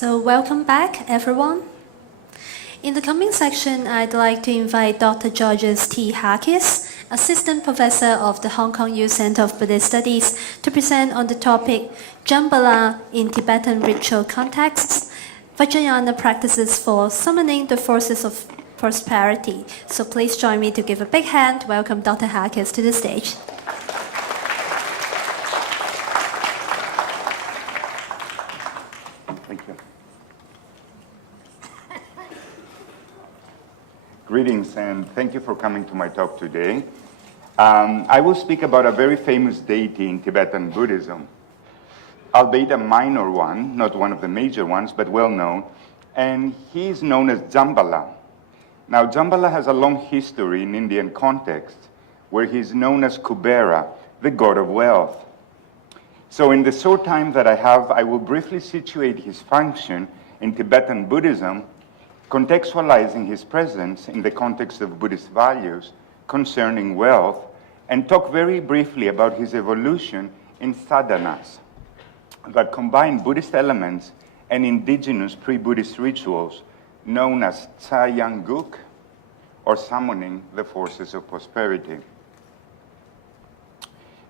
So welcome back, everyone. In the coming section, I'd like to invite Dr. Georgios T. Halkias, Assistant Professor of the Hong Kong Youth Center of Buddhist Studies, to present on the topic Jambhala in Tibetan ritual contexts, Vajrayāna practices for summoning the forces of prosperity. So please join me to give a big hand. Welcome Dr. Halkias to the stage. Thank you. Greetings and thank you for coming to my talk today. I will speak about a very famous deity in Tibetan Buddhism, albeit a minor one, not one of the major ones, but well known, and he is known as Jambhala. Now, Jambhala has a long history in Indian context, where he is known as Kubera, the god of wealth. So in the short time that I have, I will briefly situate his function in Tibetan Buddhism, contextualizing his presence in the context of Buddhist values concerning wealth, and talk very briefly about his evolution in sadhanas that combine Buddhist elements and indigenous pre-Buddhist rituals known as Changuk, or summoning the forces of prosperity.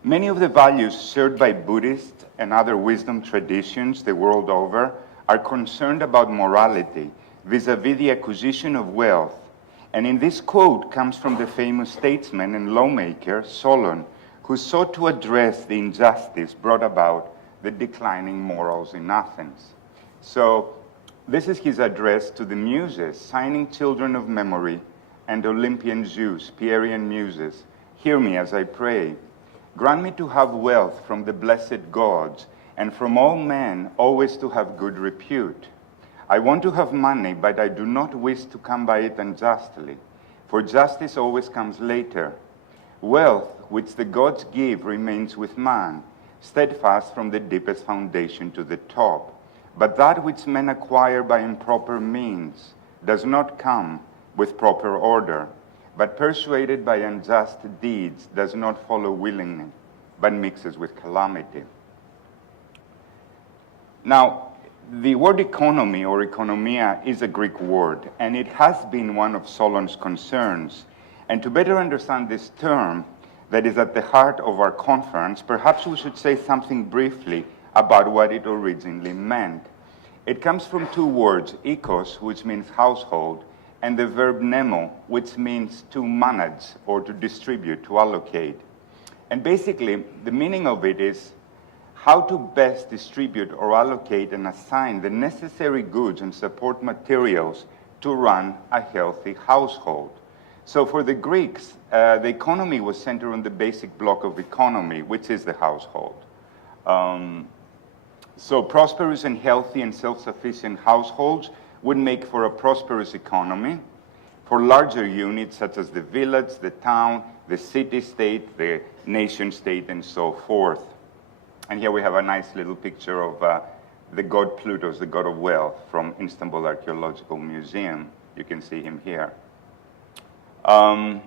Many of the values shared by Buddhist and other wisdom traditions the world over are concerned about morality vis-a-vis the acquisition of wealth. And in this quote comes from the famous statesman and lawmaker Solon, who sought to address the injustice brought about the declining morals in Athens. So this is his address to the Muses, shining children of memory, and Olympian Zeus, Pierian Muses. Hear me as I pray. Grant me to have wealth from the blessed gods, and from all men always to have good repute. I want to have money, but I do not wish to come by it unjustly, for justice always comes later. Wealth, which the gods give, remains with man, steadfast from the deepest foundation to the top. But that which men acquire by improper means does not come with proper order, but persuaded by unjust deeds does not follow willingly, but mixes with calamity. Now, the word economy or economia is a Greek word, and it has been one of Solon's concerns. And to better understand this term that is at the heart of our conference, perhaps we should say something briefly about what it originally meant. It comes from two words, ekos, which means household, and the verb nemo, which means to manage or to distribute, to allocate. And basically, the meaning of it is how to best distribute or allocate and assign the necessary goods and support materials to run a healthy household. So for the Greeks, the economy was centered on the basic block of economy, which is the household. So prosperous and healthy and self-sufficient households would make for a prosperous economy. For larger units such as the village, the town, the city-state, the nation-state, and so forth. And here we have a nice little picture of the god Plutus, the god of wealth, from Istanbul Archaeological Museum. You can see him here. So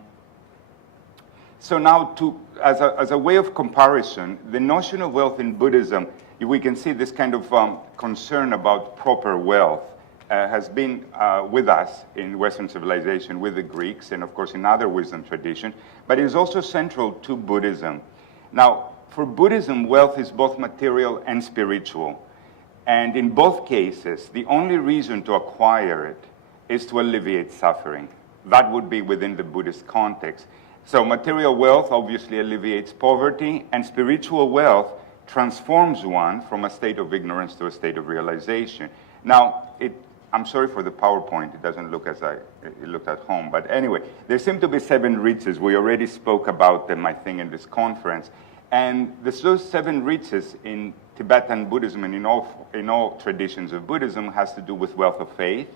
now, as a way of comparison, the notion of wealth in Buddhism, we can see this kind of concern about proper wealth has been with us in Western civilization, with the Greeks, and of course in other wisdom traditions, but it is also central to Buddhism. Now, for Buddhism, wealth is both material and spiritual. And in both cases, the only reason to acquire it is to alleviate suffering. That would be within the Buddhist context. So material wealth obviously alleviates poverty, and spiritual wealth transforms one from a state of ignorance to a state of realization. Now, I'm sorry for the PowerPoint. It doesn't look as it looked at home. But anyway, there seem to be 7 riches. We already spoke about them, I think, in this conference. And those 7 riches in Tibetan Buddhism and in all traditions of Buddhism has to do with wealth of faith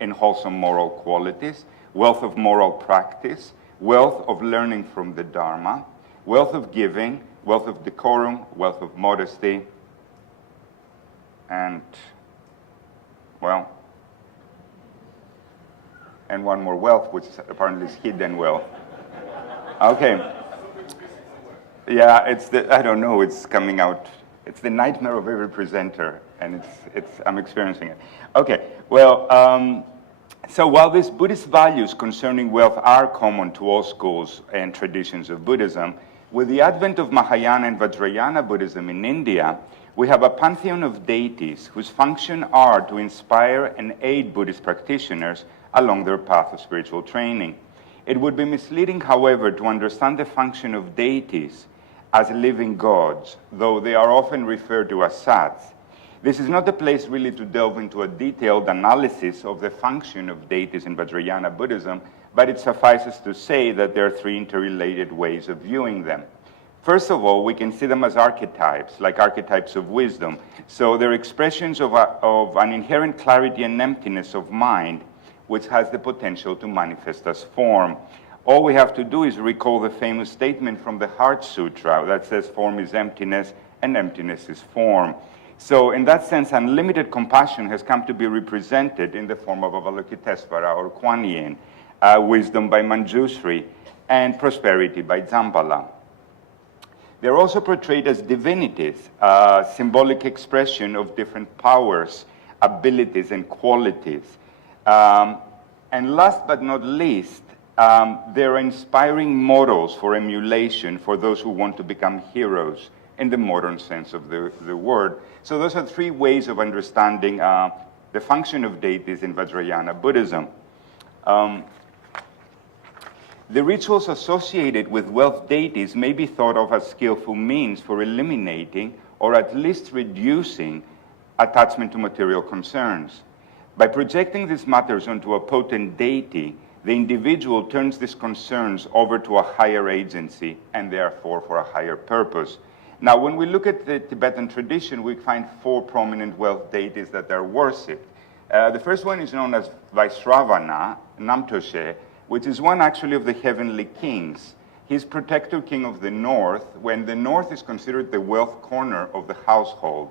and wholesome moral qualities, wealth of moral practice, wealth of learning from the Dharma, wealth of giving, wealth of decorum, wealth of modesty, and, well, and one more wealth, which apparently is hidden wealth. Okay. Yeah, I don't know, it's coming out It's the nightmare of every presenter, and I'm experiencing it. Okay, well, so while these Buddhist values concerning wealth are common to all schools and traditions of Buddhism, with the advent of Mahayana and Vajrayāna Buddhism in India, we have a pantheon of deities whose function are to inspire and aid Buddhist practitioners along their path of spiritual training. It would be misleading, however, to understand the function of deities as living gods, though they are often referred to as sats. This is not the place really to delve into a detailed analysis of the function of deities in Vajrayāna Buddhism, but it suffices to say that there are three interrelated ways of viewing them. First of all, we can see them as archetypes, like archetypes of wisdom. So they're expressions of an inherent clarity and emptiness of mind, which has the potential to manifest as form. All we have to do is recall the famous statement from the Heart Sutra that says form is emptiness and emptiness is form. So in that sense, unlimited compassion has come to be represented in the form of Avalokitesvara or Kuan Yin, wisdom by Manjushri, and prosperity by Jambhala. They're also portrayed as divinities, a symbolic expression of different powers, abilities, and qualities. And last but not least, they're inspiring models for emulation for those who want to become heroes in the modern sense of the word. So those are three ways of understanding the function of deities in Vajrayāna Buddhism. The rituals associated with wealth deities may be thought of as skillful means for eliminating or at least reducing attachment to material concerns. By projecting these matters onto a potent deity, the individual turns these concerns over to a higher agency and therefore for a higher purpose. Now, when we look at the Tibetan tradition, we find four prominent wealth deities that are worshipped. The first one is known as Vaisravana, Namtoshe, which is one actually of the heavenly kings. He's protector king of the north, when the north is considered the wealth corner of the household.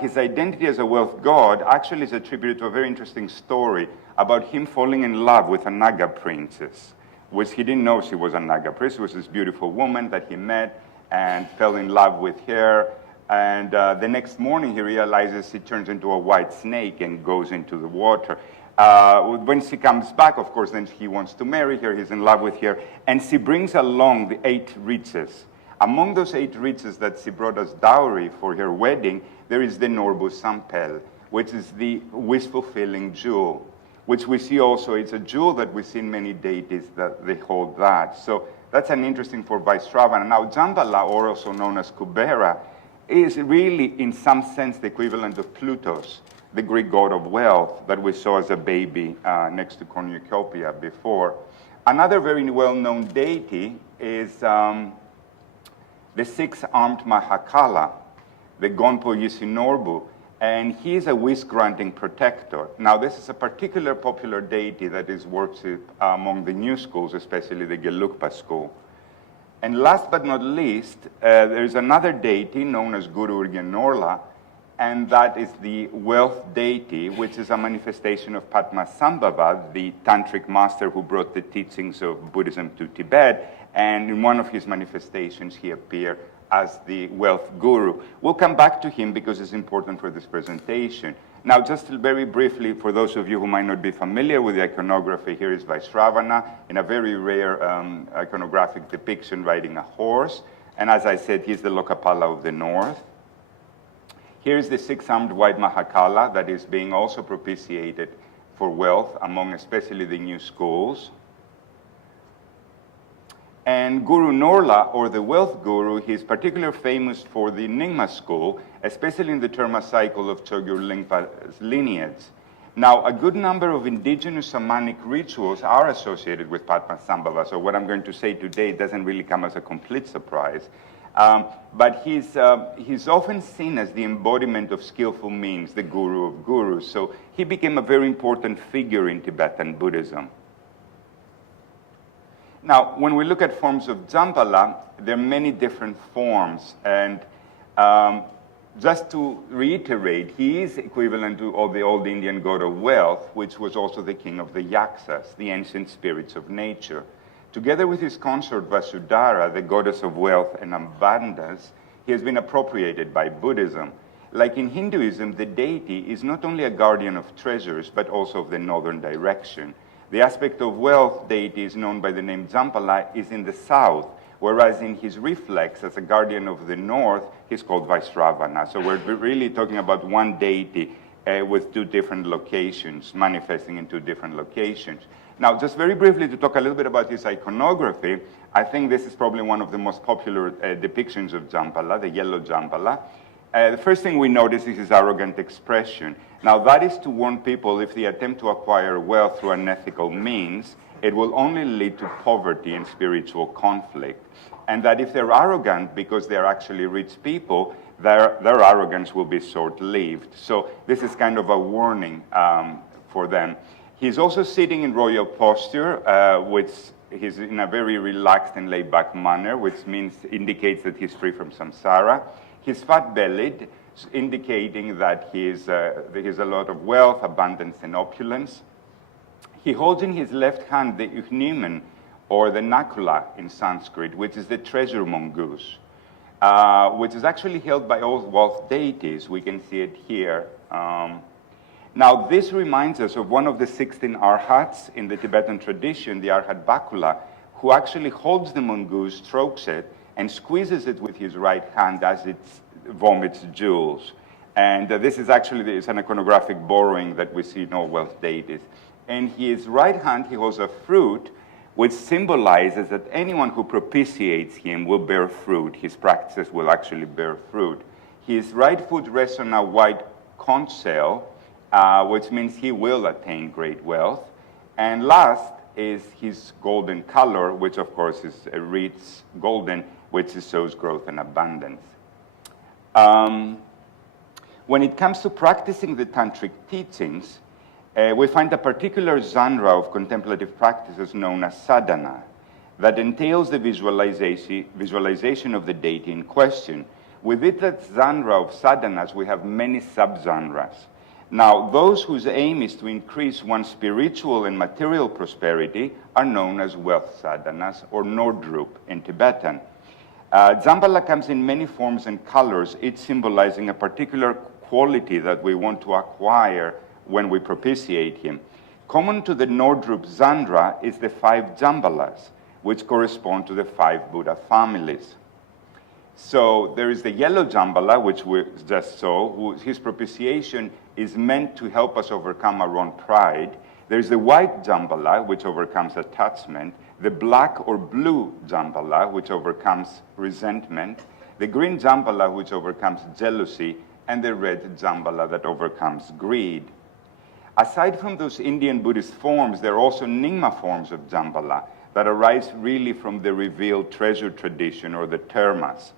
His identity as a wealth god actually is attributed to a very interesting story about him falling in love with a Naga princess, which he didn't know she was a Naga princess. It was this beautiful woman that he met and fell in love with her. And the next morning he realizes he turns into a white snake and goes into the water. When she comes back, of course, then he wants to marry her, he's in love with her, and she brings along the 8 riches. Among those 8 riches that she brought as dowry for her wedding, there is the Norbu Sampel, which is the wish-fulfilling jewel, which we see also, it's a jewel that we see in many deities that they hold that. So that's an interesting for Vaisravana. Now, Jambhala, or also known as Kubera, is really, in some sense, the equivalent of Plutos, the Greek god of wealth that we saw as a baby next to Cornucopia before. Another very well-known deity is the 6-armed Mahakala, the Gonpo Yisinorbu, and he is a wish-granting protector. Now, this is a particular popular deity that is worshipped among the new schools, especially the Gelugpa school. And last but not least, there is another deity known as Guru Urgyenorla, and that is the wealth deity, which is a manifestation of Padmasambhava, the tantric master who brought the teachings of Buddhism to Tibet. And in one of his manifestations, he appeared as the wealth guru. We'll come back to him because it's important for this presentation. Now, just very briefly, for those of you who might not be familiar with the iconography, here is Vaisravana in a very rare iconographic depiction riding a horse. And as I said, he's the Lokapala of the north. Here is the 6-armed white Mahakala that is being also propitiated for wealth among especially the new schools. And Guru Norla, or the wealth guru, he is particularly famous for the Nyingma school, especially in the Terma cycle of Chogyur Lingpa's lineage. Now, a good number of indigenous shamanic rituals are associated with Padmasambhava, so what I'm going to say today doesn't really come as a complete surprise. But he's often seen as the embodiment of skillful means, the guru of gurus. So he became a very important figure in Tibetan Buddhism. Now, when we look at forms of Jambhala, there are many different forms. And just to reiterate, he is equivalent to the old Indian god of wealth, which was also the king of the Yaksas, the ancient spirits of nature. Together with his consort Vasudhara, the goddess of wealth and abundance, he has been appropriated by Buddhism. Like in Hinduism, the deity is not only a guardian of treasures, but also of the northern direction. The aspect of wealth deity is known by the name Jambhala is in the south, whereas in his reflex as a guardian of the north, he's called Vajrayāna. So we're really talking about one deity with two different locations, manifesting in two different locations. Now, just very briefly to talk a little bit about his iconography, I think this is probably one of the most popular depictions of Jambhala, the yellow Jambhala. The first thing we notice is his arrogant expression. Now, that is to warn people if they attempt to acquire wealth through unethical means, it will only lead to poverty and spiritual conflict. And that if they're arrogant because they're actually rich people, their arrogance will be short-lived. So this is kind of a warning for them. He's also sitting in royal posture, which he's in a very relaxed and laid-back manner, which indicates that he's free from samsara. He's fat-bellied, indicating that he has a lot of wealth, abundance, and opulence. He holds in his left hand the Ichneumon, or the Nakula in Sanskrit, which is the treasure mongoose, which is actually held by all wealth deities. We can see it here. Now, this reminds us of one of the 16 arhats in the Tibetan tradition, the Arhat Bakula, who actually holds the mongoose, strokes it, and squeezes it with his right hand as it vomits jewels. And this is actually it's an iconographic borrowing that we see in all wealth deities. In his right hand, he holds a fruit, which symbolizes that anyone who propitiates him will bear fruit. His practices will actually bear fruit. His right foot rests on a white conch shell, which means he will attain great wealth. And last is his golden color, which of course is a rich golden, which shows growth and abundance. When it comes to practicing the tantric teachings, we find a particular genre of contemplative practices known as sadhana that entails the visualization of the deity in question. Within that genre of sadhanas, we have many subgenres. Now, those whose aim is to increase one's spiritual and material prosperity are known as wealth sadhanas, or Nordrup in Tibetan. Jambhala comes in many forms and colors, each symbolizing a particular quality that we want to acquire when we propitiate him. Common to the Nordrup genre is the 5 Jambhalas, which correspond to the 5 Buddha families. So there is the yellow Jambhala, which we just saw, his propitiation is meant to help us overcome our own pride. There's the white Jambhala, which overcomes attachment, the black or blue Jambhala, which overcomes resentment, the green Jambhala, which overcomes jealousy, and the red Jambhala that overcomes greed. Aside from those Indian Buddhist forms, there are also Nyingma forms of Jambhala that arise really from the revealed treasure tradition, or the termas.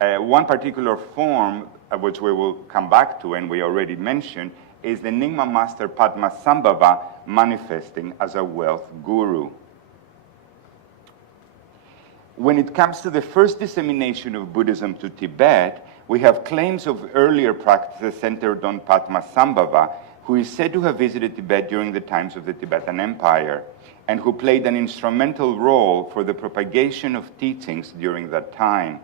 One particular form, which we will come back to and we already mentioned, is the Nyingma master Padmasambhava manifesting as a wealth guru. When it comes to the first dissemination of Buddhism to Tibet, we have claims of earlier practices centered on Padmasambhava, who is said to have visited Tibet during the times of the Tibetan Empire, and who played an instrumental role for the propagation of teachings during that time.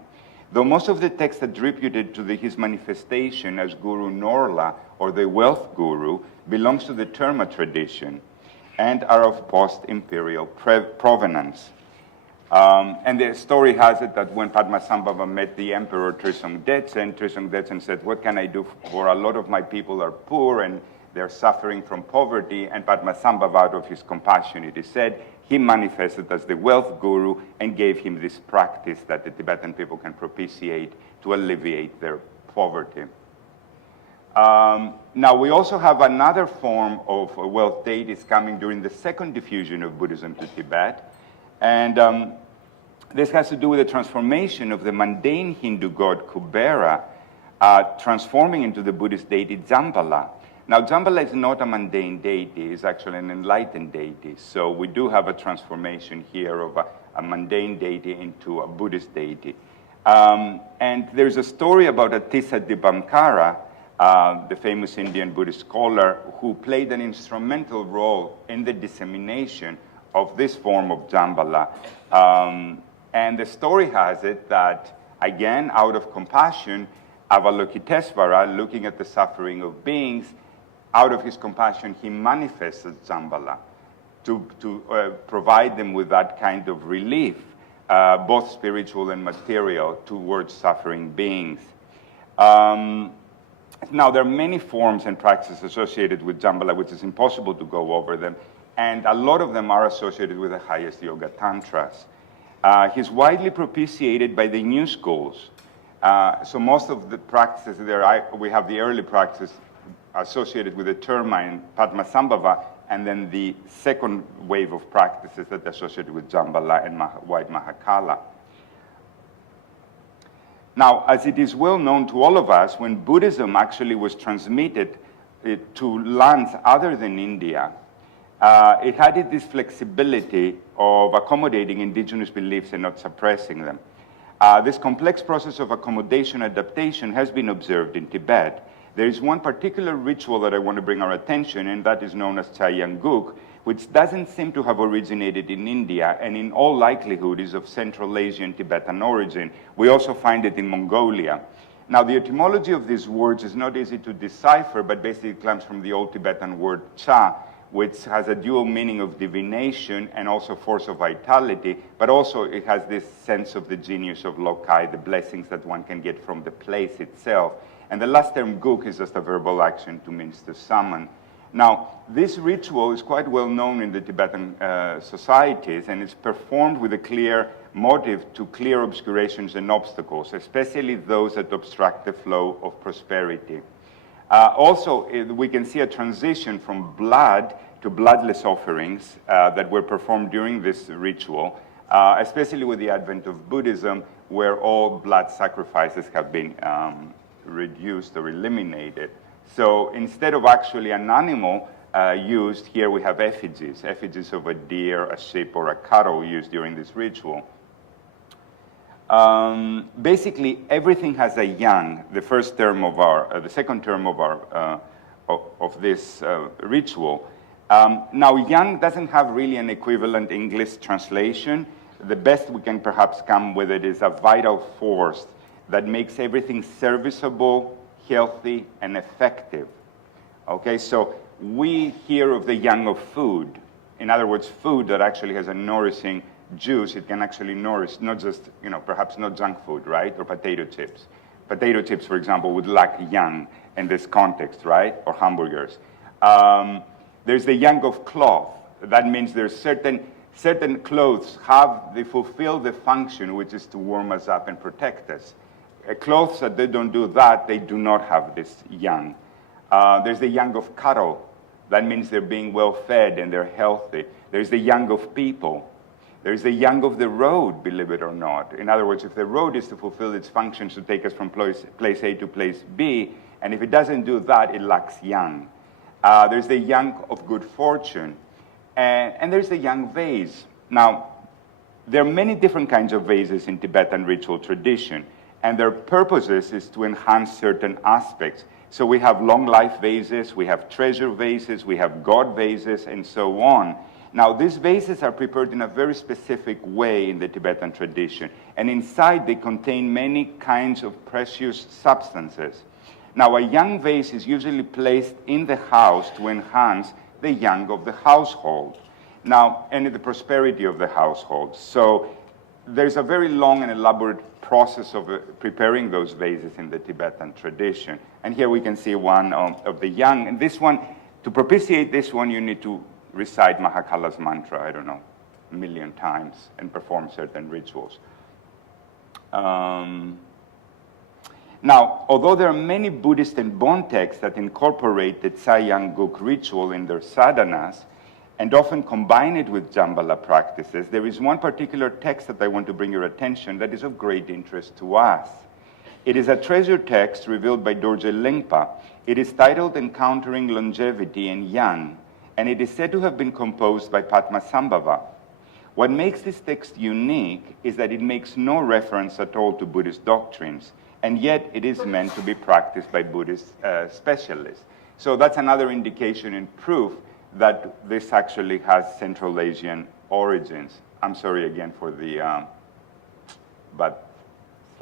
Though most of the texts attributed to his manifestation as Guru Norla, or the wealth guru, belongs to the Terma tradition and are of post-imperial provenance. And the story has it that when Padmasambhava met the emperor Trisong Detsen said, "What can I do for a lot of my people are poor and they're suffering from poverty?" And Padmasambhava, out of his compassion, it is said, he manifested as the wealth guru and gave him this practice that the Tibetan people can propitiate to alleviate their poverty. Now, we also have another form of wealth deities coming during the second diffusion of Buddhism to Tibet. And this has to do with the transformation of the mundane Hindu god Kubera, transforming into the Buddhist deity Jambhala. Now, Jambhala is not a mundane deity, it's actually an enlightened deity. So we do have a transformation here of a mundane deity into a Buddhist deity. And there's a story about Atisa Dibamkara, the famous Indian Buddhist scholar, who played an instrumental role in the dissemination of this form of Jambhala. And the story has it that again, out of compassion, Avalokitesvara, looking at the suffering of beings, out of his compassion, he manifests as Jambhala to provide them with that kind of relief, both spiritual and material, towards suffering beings. Now, there are many forms and practices associated with Jambhala, which is impossible to go over them, and a lot of them are associated with the highest yoga tantras. He's widely propitiated by the new schools. So most of the practices there, we have the early practices associated with the Terma and Padmasambhava, and then the second wave of practices that are associated with Jambhala and White Mahakala. Now, as it is well known to all of us, when Buddhism actually was transmitted to lands other than India, it had this flexibility of accommodating indigenous beliefs and not suppressing them. This complex process of accommodation adaptation has been observed in Tibet. There is one particular ritual that I want to bring our attention, and that is known as Chayanguk, which doesn't seem to have originated in India, and in all likelihood is of Central Asian Tibetan origin. We also find it in Mongolia. Now, the etymology of these words is not easy to decipher, but basically comes from the Old Tibetan word cha, which has a dual meaning of divination and also force of vitality, but also it has this sense of the genius of lokai, the blessings that one can get from the place itself. And the last term, guk, is just a verbal action to means to summon. Now, this ritual is quite well known in the Tibetan societies, and it's performed with a clear motive to clear obscurations and obstacles, especially those that obstruct the flow of prosperity. Also, we can see a transition from blood to bloodless offerings that were performed during this ritual, especially with the advent of Buddhism, where all blood sacrifices have been reduced or eliminated. So instead of actually an animal used, here we have effigies of a deer, a sheep, or a cattle used during this ritual. Basically, everything has a yang, the first term of our, the second term of our, of this ritual. Now, yang doesn't have really an equivalent English translation. The best we can perhaps come with it is a vital force that makes everything serviceable, healthy, and effective. Okay, so we hear of the yang of food. In other words, food that actually has a nourishing juice, it can actually nourish, not just, perhaps not junk food, right? Or potato chips. Potato chips, for example, would lack yang in this context, right? Or hamburgers. There's the yang of cloth. That means there's certain clothes they fulfill the function, which is to warm us up and protect us. Clothes that they don't do that, they do not have this yang. There's the yang of cattle. That means they're being well fed and they're healthy. There's the yang of people. There's the yang of the road, believe it or not. In other words, if the road is to fulfill its functions to take us from place A to place B, and if it doesn't do that, it lacks yang. There's the yang of good fortune. And there's the yang vase. Now, there are many different kinds of vases in Tibetan ritual tradition, and their purposes is to enhance certain aspects. So we have long life vases, we have treasure vases, we have god vases, and so on. Now, these vases are prepared in a very specific way in the Tibetan tradition, and inside they contain many kinds of precious substances. Now, a yang vase is usually placed in the house to enhance the yang of the household. Now, and the prosperity of the household. So there's a very long and elaborate process of preparing those vases in the Tibetan tradition. And here we can see one of the yang. And this one, to propitiate this one, you need to recite Mahakala's mantra, I don't know, 1 million times and perform certain rituals. Now, although there are many Buddhist and Bon texts that incorporate the Chayanguk ritual in their sadhanas, and often combine it with Jambhala practices, there is one particular text that I want to bring your attention that is of great interest to us. It is a treasure text revealed by Dorje Lingpa. It is titled Encountering Longevity and Yang, and it is said to have been composed by Padmasambhava. What makes this text unique is that it makes no reference at all to Buddhist doctrines, and yet it is meant to be practiced by Buddhist specialists. So that's another indication and proof that this actually has Central Asian origins. I'm sorry again for the bad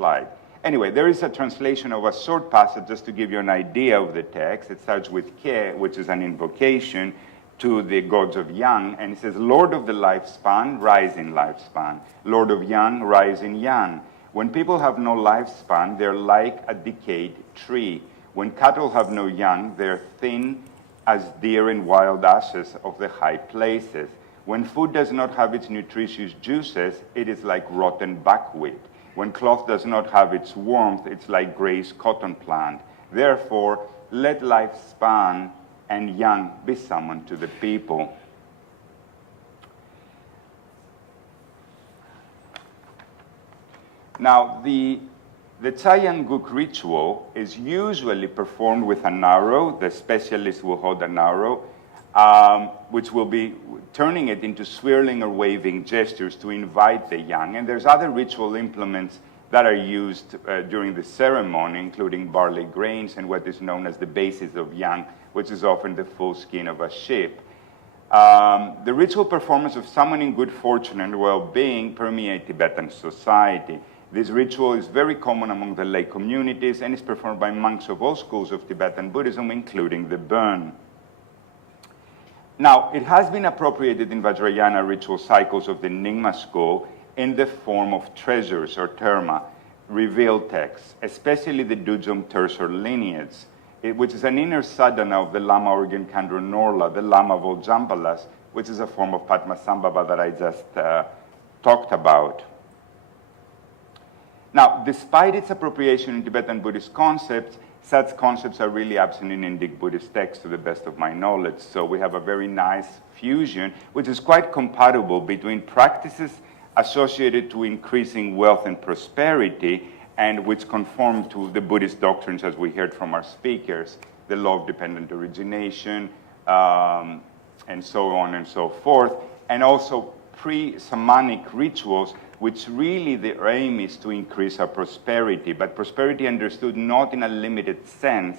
slide. Anyway, there is a translation of a short passage just to give you an idea of the text. It starts with Ke, which is an invocation to the gods of Yang, and it says, Lord of the lifespan, rise in lifespan. Lord of Yang, rise in Yang. When people have no lifespan, they're like a decayed tree. When cattle have no young, they're thin as deer and wild ashes of the high places. When food does not have its nutritious juices, it is like rotten buckwheat. When cloth does not have its warmth, it's like Gray's cotton plant. Therefore, let lifespan and young be summoned to the people. Now, the Changuk Ritual is usually performed with an arrow. The specialist will hold an arrow, which will be turning it into swirling or waving gestures to invite the young. And there's other ritual implements that are used during the ceremony, including barley grains and what is known as the bases of yang, which is often the full skin of a sheep. The ritual performance of summoning good fortune and well-being permeate Tibetan society. This ritual is very common among the lay communities and is performed by monks of all schools of Tibetan Buddhism, including the Burn. Now, it has been appropriated in Vajrayāna ritual cycles of the Nyingma school in the form of treasures or terma, revealed texts, especially the Dujum Tersor lineage, which is an inner sadhana of the Lama Organ Kandro Norla, the Lama of all Jambalas, which is a form of Padmasambhava that I just talked about. Now, despite its appropriation in Tibetan Buddhist concepts, such concepts are really absent in Indic Buddhist texts to the best of my knowledge. So we have a very nice fusion, which is quite compatible between practices associated to increasing wealth and prosperity and which conform to the Buddhist doctrines, as we heard from our speakers, the law of dependent origination, and so on and so forth, and also pre-shamanic rituals, which really the aim is to increase our prosperity, but prosperity understood not in a limited sense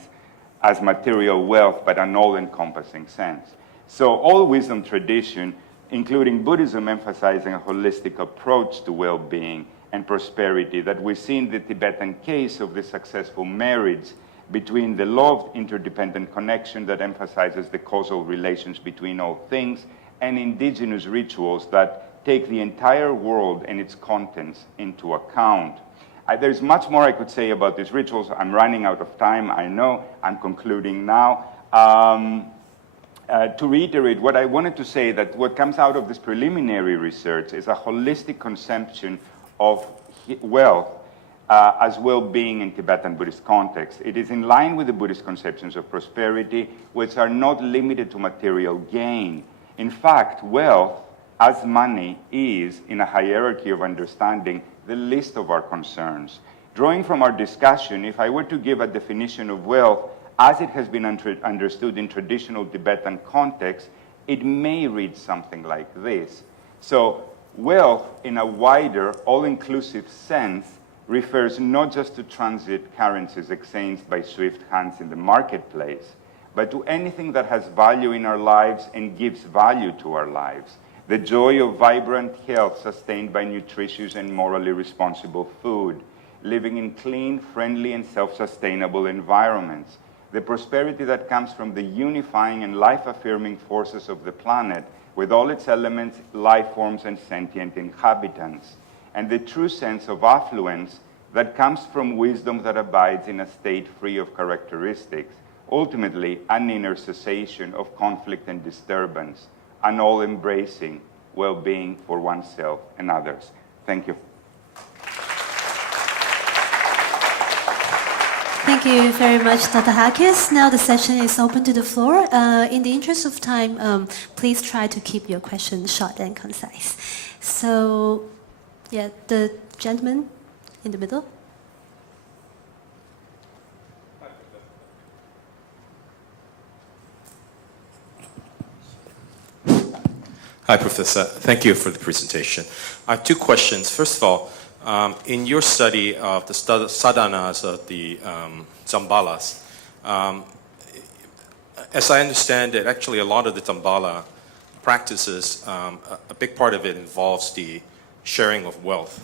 as material wealth, but an all-encompassing sense. So all wisdom tradition, including Buddhism, emphasizing a holistic approach to well-being and prosperity that we see in the Tibetan case of the successful marriage between the law of interdependent connection that emphasizes the causal relations between all things and indigenous rituals that take the entire world and its contents into account. There's much more I could say about these rituals. I'm running out of time, I know. I'm concluding now. To reiterate, what I wanted to say that what comes out of this preliminary research is a holistic conception of wealth as well-being in Tibetan Buddhist context. It is in line with the Buddhist conceptions of prosperity, which are not limited to material gain. In fact, wealth as money is, in a hierarchy of understanding, the least of our concerns. Drawing from our discussion, if I were to give a definition of wealth as it has been understood in traditional Tibetan context, it may read something like this. So, wealth, in a wider, all-inclusive sense, refers not just to transit currencies exchanged by swift hands in the marketplace, but to anything that has value in our lives and gives value to our lives. The joy of vibrant health sustained by nutritious and morally responsible food, living in clean, friendly, and self-sustainable environments. The prosperity that comes from the unifying and life-affirming forces of the planet with all its elements, life forms, and sentient inhabitants. And the true sense of affluence that comes from wisdom that abides in a state free of characteristics. Ultimately, an inner cessation of conflict and disturbance, an all-embracing well-being for oneself and others. Thank you. Thank you very much, Dr. Halkias. Now the session is open to the floor. In the interest of time, please try to keep your questions short and concise. So, yeah, the gentleman in the middle. Hi, Professor. Thank you for the presentation. I have two questions. First of all, in your study of the sadhanas of the Jambalas, as I understand it, actually a lot of the Jambhala practices, a big part of it involves the sharing of wealth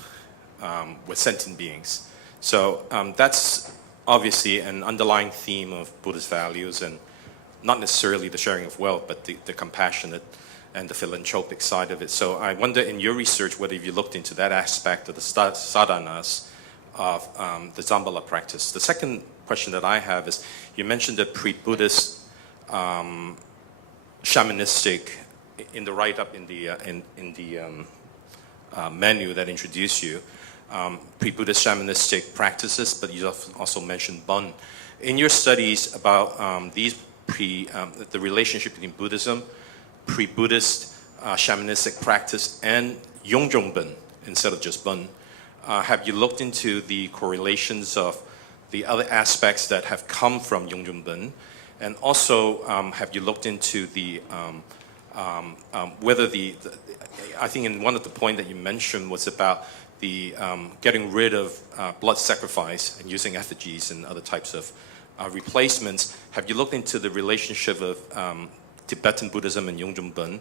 with sentient beings. So that's obviously an underlying theme of Buddhist values, and not necessarily the sharing of wealth, but the compassionate and the philanthropic side of it. So I wonder in your research whether you looked into that aspect of the sadhanas of the Jambhala practice. The second question that I have is, you mentioned the pre-Buddhist shamanistic, in the write-up in the menu that introduced you, pre-Buddhist shamanistic practices, but you also mentioned Bon. In your studies about the relationship between Buddhism, pre-Buddhist shamanistic practice, and Yongjongben instead of just Bon, have you looked into the correlations of the other aspects that have come from Yongjongben? And also, have you looked into the whether I think in one of the points that you mentioned was about the getting rid of blood sacrifice and using effigies and other types of replacements. Have you looked into the relationship of Tibetan Buddhism and Yongjongben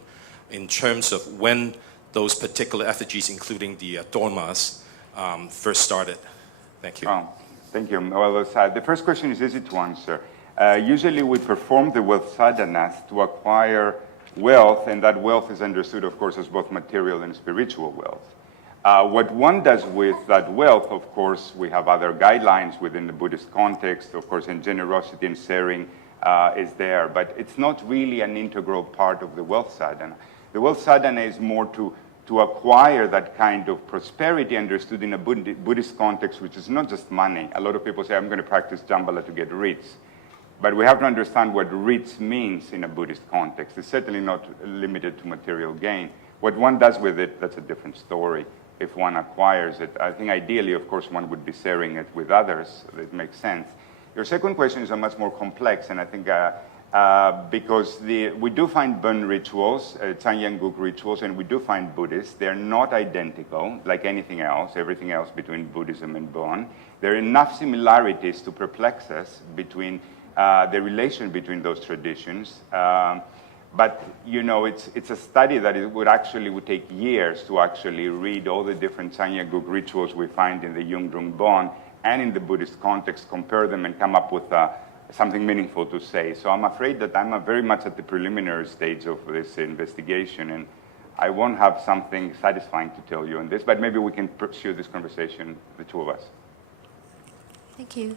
in terms of when those particular effigies, including the dormas, first started? Thank you. Oh, thank you. Well, the first question is easy to answer. Usually we perform the wealth sadhanas to acquire wealth, and that wealth is understood, of course, as both material and spiritual wealth. What one does with that wealth, of course, we have other guidelines within the Buddhist context, of course, and generosity and sharing is there, but it's not really an integral part of the wealth sadhana. The wealth sadhana is more to acquire that kind of prosperity understood in a Buddhist context, which is not just money. A lot of people say, I'm going to practice Jambhala to get rich. But we have to understand what rich means in a Buddhist context. It's certainly not limited to material gain. What one does with it, that's a different story. If one acquires it, I think ideally, of course, one would be sharing it with others. It makes sense. Your second question is a much more complex, and I think because we do find Bon rituals, Changuk rituals, and we do find Buddhists. They're not identical, like anything else, everything else between Buddhism and Bon. There are enough similarities to perplex us between the relation between those traditions. But, you know, it's a study that would take years to actually read all the different Changuk rituals we find in the Yongjong Bon and in the Buddhist context, compare them, and come up with something meaningful to say. So I'm afraid that I'm very much at the preliminary stage of this investigation, and I won't have something satisfying to tell you on this, but maybe we can pursue this conversation, the two of us. Thank you.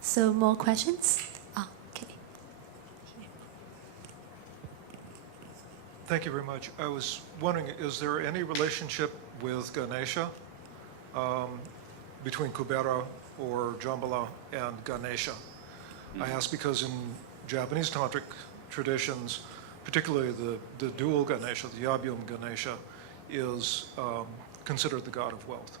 So more questions? Okay. Thank you very much. I was wondering, is there any relationship with Ganesha between Kubera or Jambhala and Ganesha? I ask because in Japanese tantric traditions, particularly the dual Ganesha, the Yabyum Ganesha, is considered the god of wealth.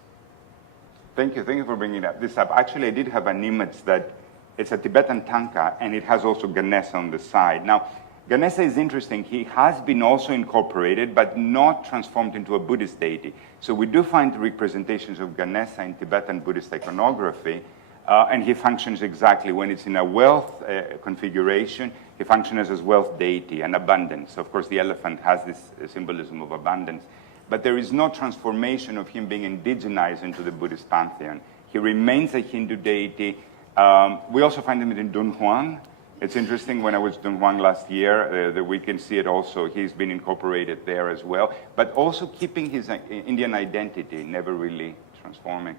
Thank you for bringing this up. Actually, I did have an image that it's a Tibetan tanka, and it has also Ganesha on the side. Now, Ganesha is interesting. He has been also incorporated, but not transformed into a Buddhist deity. So we do find representations of Ganesha in Tibetan Buddhist iconography, and he functions exactly when it's in a wealth configuration. He functions as wealth deity and abundance. Of course, the elephant has this symbolism of abundance. But there is no transformation of him being indigenized into the Buddhist pantheon. He remains a Hindu deity. We also find him in Dunhuang. It's interesting, when I was in Dunhuang last year, that we can see it also. He's been incorporated there as well, but also keeping his Indian identity, never really transforming.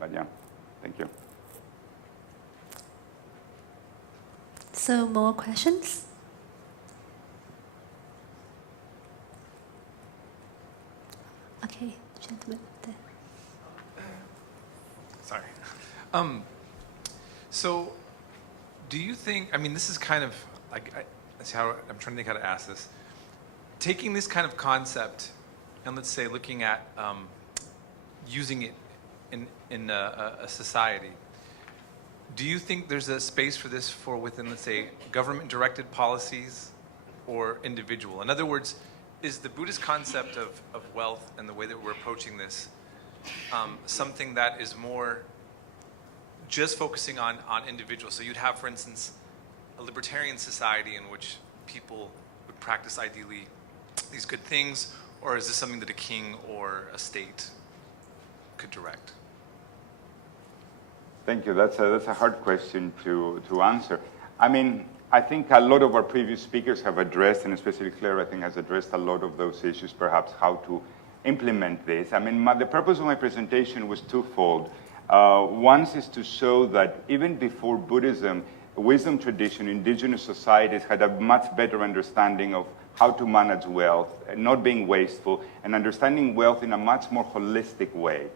But yeah, thank you. So more questions? Okay, gentlemen there. Sorry. So, do you think, I mean, this is kind of, like, that's how I'm trying to think how to ask this. Taking this kind of concept, and let's say looking at using it in a society, do you think there's a space for this within, let's say, government-directed policies or individual? In other words, is the Buddhist concept of wealth and the way that we're approaching this something that is more just focusing on individuals? So you'd have, for instance, a libertarian society in which people would practice ideally these good things, or is this something that a king or a state could direct? Thank you. That's a hard question to answer. I mean, I think a lot of our previous speakers have addressed, and especially Claire, I think, has addressed a lot of those issues, perhaps how to implement this. I mean, the purpose of my presentation was twofold. One is to show that even before Buddhism, wisdom tradition, indigenous societies had a much better understanding of how to manage wealth, not being wasteful, and understanding wealth in a much more holistic way.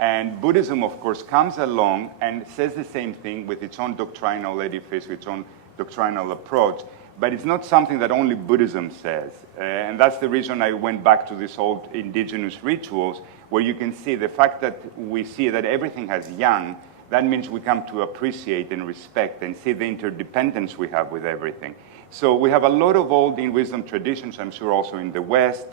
And Buddhism, of course, comes along and says the same thing with its own doctrinal edifice, its own doctrinal approach. But it's not something that only Buddhism says. And that's the reason I went back to these old indigenous rituals, where you can see the fact that we see that everything has yang. That means we come to appreciate and respect and see the interdependence we have with everything. So we have a lot of old in wisdom traditions, I'm sure also in the West,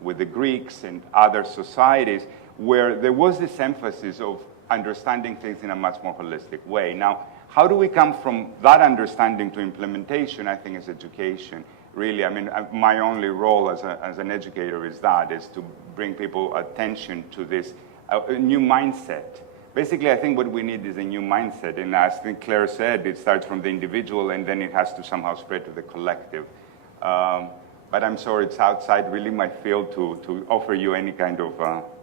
with the Greeks and other societies, where there was this emphasis of understanding things in a much more holistic way. Now, how do we come from that understanding to implementation? I think is education. Really, I mean, my only role as an educator is to bring people attention to this new mindset. Basically, I think what we need is a new mindset. And as I think Claire said, it starts from the individual and then it has to somehow spread to the collective. But I'm sorry, it's outside really my field to offer you any kind of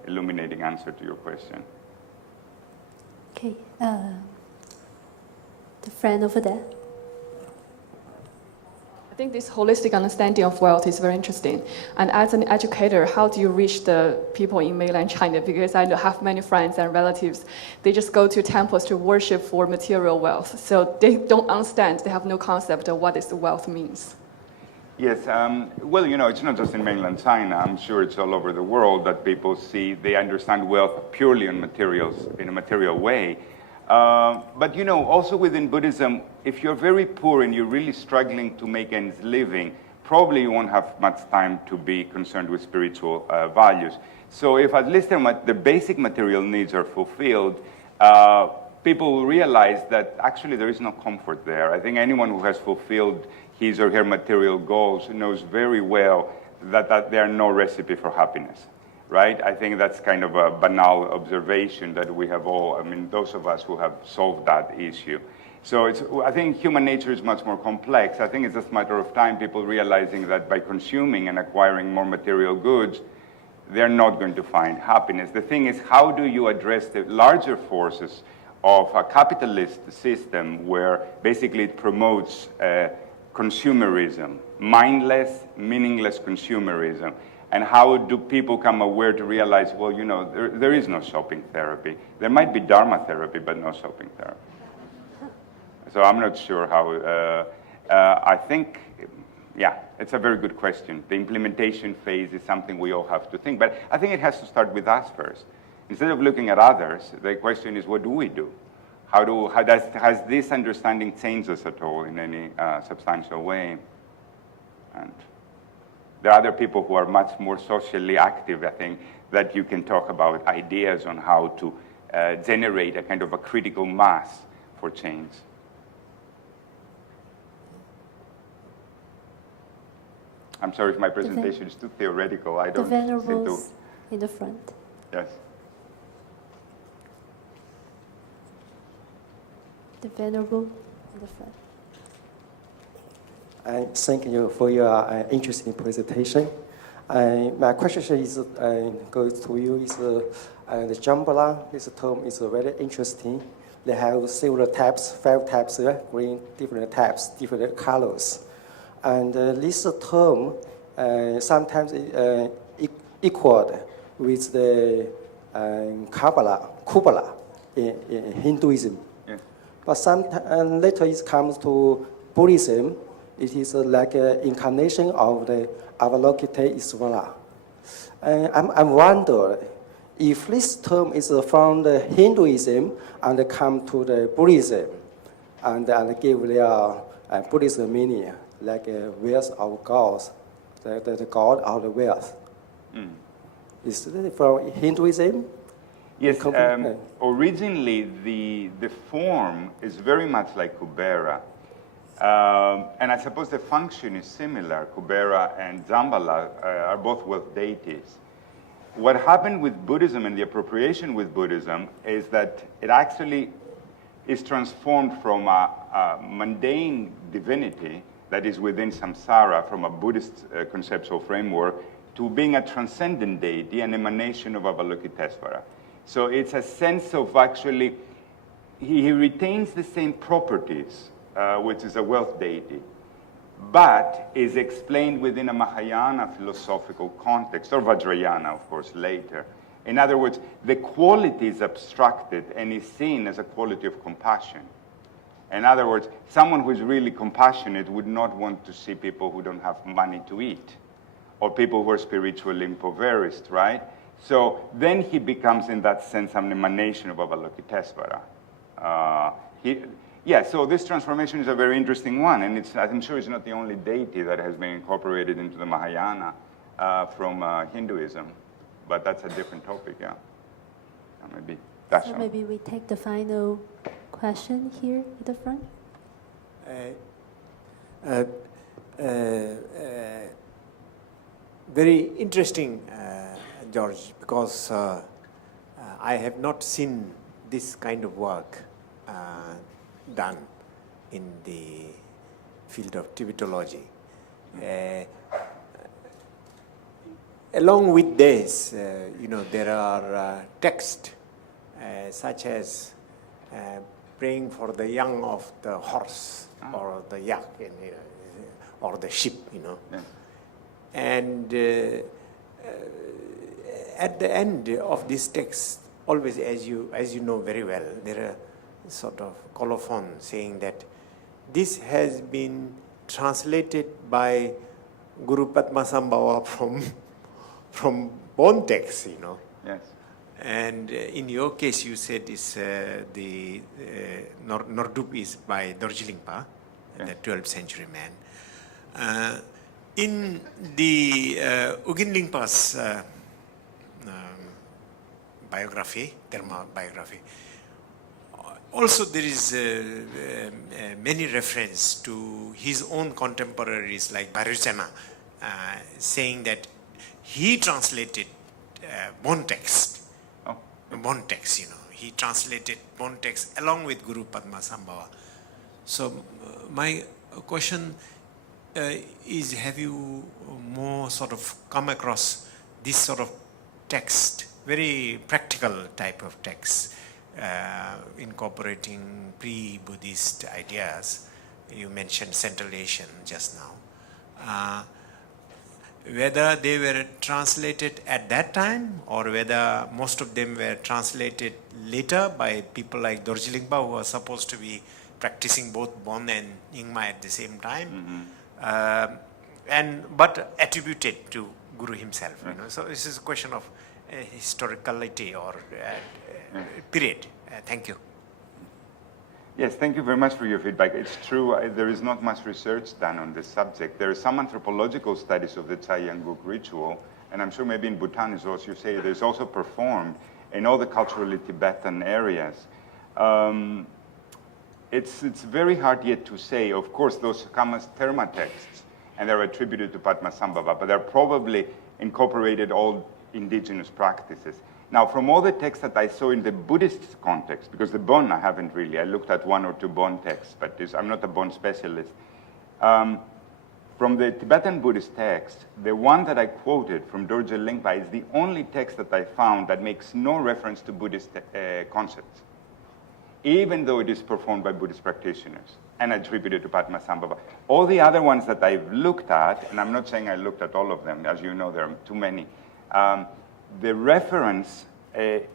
illuminating answer to your question. Okay, the friend over there. I think this holistic understanding of wealth is very interesting. And as an educator, how do you reach the people in mainland China? Because I have many friends and relatives, they just go to temples to worship for material wealth. So they don't understand, they have no concept of what this wealth means. Yes, well, you know, it's not just in mainland China. I'm sure it's all over the world that people they understand wealth purely on materials, in a material way. But, you know, also within Buddhism, if you're very poor and you're really struggling to make ends living, probably you won't have much time to be concerned with spiritual values. So if at least the basic material needs are fulfilled, people will realize that actually there is no comfort there. I think anyone who has fulfilled his or her material goals knows very well that there are no recipe for happiness. Right? I think that's kind of a banal observation that we have all, I mean, those of us who have solved that issue. So I think human nature is much more complex. I think it's just a matter of time, people realizing that by consuming and acquiring more material goods, they're not going to find happiness. The thing is, how do you address the larger forces of a capitalist system where basically it promotes consumerism, mindless, meaningless consumerism? And how do people come aware to realize, well, you know, there is no shopping therapy. There might be Dharma therapy, but no shopping therapy. So I'm not sure how, I think, yeah, it's a very good question. The implementation phase is something we all have to think, but I think it has to start with us first. Instead of looking at others, the question is, what do we do? Has this understanding changed us at all in any substantial way? And there are other people who are much more socially active, I think, that you can talk about ideas on how to generate a kind of a critical mass for change. I'm sorry if my presentation is too theoretical. I don't The venerables in the front. Yes. The venerable in the front. I thank you for your interesting presentation. My question is goes to you is the Jambhala. This term is very interesting. They have several types, 5 types, green, different types, different colors. And this term sometimes equal with the Kubala in Hinduism. Yeah. But sometimes later it comes to Buddhism. It is like an incarnation of the Avalokitesvara. I'm wondering if this term is from the Hinduism and come to the Buddhism and give their Buddhist meaning, like wealth of gods, the god of the wealth. Mm. Is it from Hinduism? Yes, originally the form is very much like Kubera. And I suppose the function is similar. Kubera and Jambhala are both wealth deities. What happened with Buddhism and the appropriation with Buddhism is that it actually is transformed from a mundane divinity that is within samsara, from a Buddhist conceptual framework, to being a transcendent deity, an emanation of Avalokitesvara. So it's a sense of actually, he retains the same properties, which is a wealth deity, but is explained within a Mahayana philosophical context, or Vajrayāna, of course, later. In other words, the quality is abstracted and is seen as a quality of compassion. In other words, someone who is really compassionate would not want to see people who don't have money to eat, or people who are spiritually impoverished, right? So then he becomes, in that sense, an emanation of Avalokitesvara. So this transformation is a very interesting one, and I'm sure it's not the only deity that has been incorporated into the Mahayana from Hinduism, but that's a different topic, yeah. Maybe that's So maybe we take the final question here at the front. Very interesting, George, because I have not seen this kind of work done in the field of Tibetology. Along with this, there are texts such as praying for the young of the horse or the yak, or the sheep, Yeah. And at the end of this text, always, as you know very well, there are sort of colophon saying that this has been translated by Guru Padmasambhava from Bon text, Yes. And in your case, you said it's the Nordup is by Dorjilingpa, the 12th century man. In the Ugin-Lingpa's biography, Dharma biography, also there is many reference to his own contemporaries like Vajrayāna, saying that he translated Bon text. Bon text, he translated Bon text along with Guru Padmasambhava. So my question is, have you more sort of come across this sort of text, very practical type of text, incorporating pre-Buddhist ideas? You mentioned Central Asian just now. Whether they were translated at that time, or whether most of them were translated later by people like Dorjilingpa, who are supposed to be practicing both Bon and Nyingma at the same time, but attributed to Guru himself. So this is a question of historicality or period. Thank you. Yes, thank you very much for your feedback. It's true, there is not much research done on this subject. There are some anthropological studies of the Changuk Ritual, and I'm sure maybe in Bhutan, as you say, there's also performed in all the culturally Tibetan areas. It's very hard yet to say. Of course, those come as terma texts, and they're attributed to Padmasambhava, but they're probably incorporated all indigenous practices. Now, from all the texts that I saw in the Buddhist context, because the Bon I haven't really, I looked at one or two Bon texts, but I'm not a Bon specialist. From the Tibetan Buddhist text, the one that I quoted from Dorje Lingpa is the only text that I found that makes no reference to Buddhist concepts, even though it is performed by Buddhist practitioners and attributed to Padmasambhava. All the other ones that I've looked at, and I'm not saying I looked at all of them, as you know, there are too many, the reference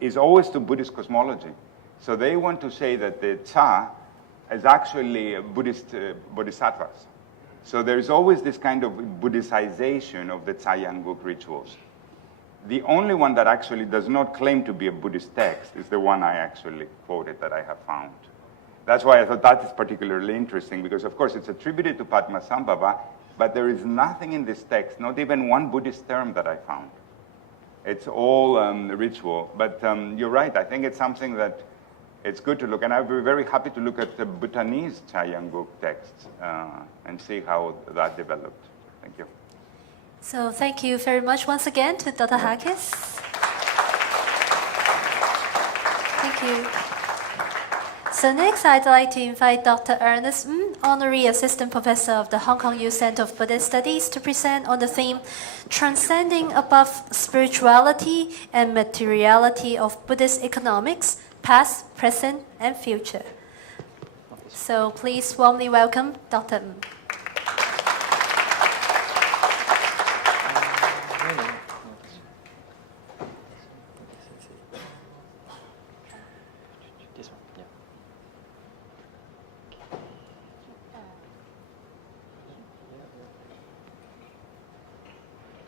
is always to Buddhist cosmology. So they want to say that the Cha is actually Buddhist bodhisattvas. So there's always this kind of Buddhization of the Changuk rituals. The only one that actually does not claim to be a Buddhist text is the one I actually quoted that I have found. That's why I thought that is particularly interesting, because of course it's attributed to Padmasambhava, but there is nothing in this text, not even one Buddhist term that I found. It's all ritual, but you're right. I think it's something that it's good to look, and I'd be very happy to look at the Bhutanese Changuk texts and see how that developed. Thank you. So thank you very much once again to Dr. Halkias. Thank you. So next, I'd like to invite Dr. Ernest C, Honorary Assistant Professor of the Hong Kong Youth Center of Buddhist Studies, to present on the theme Transcending Above Spirituality and Materiality of Buddhist Economics, Past, Present, and Future. So please warmly welcome Dr. M.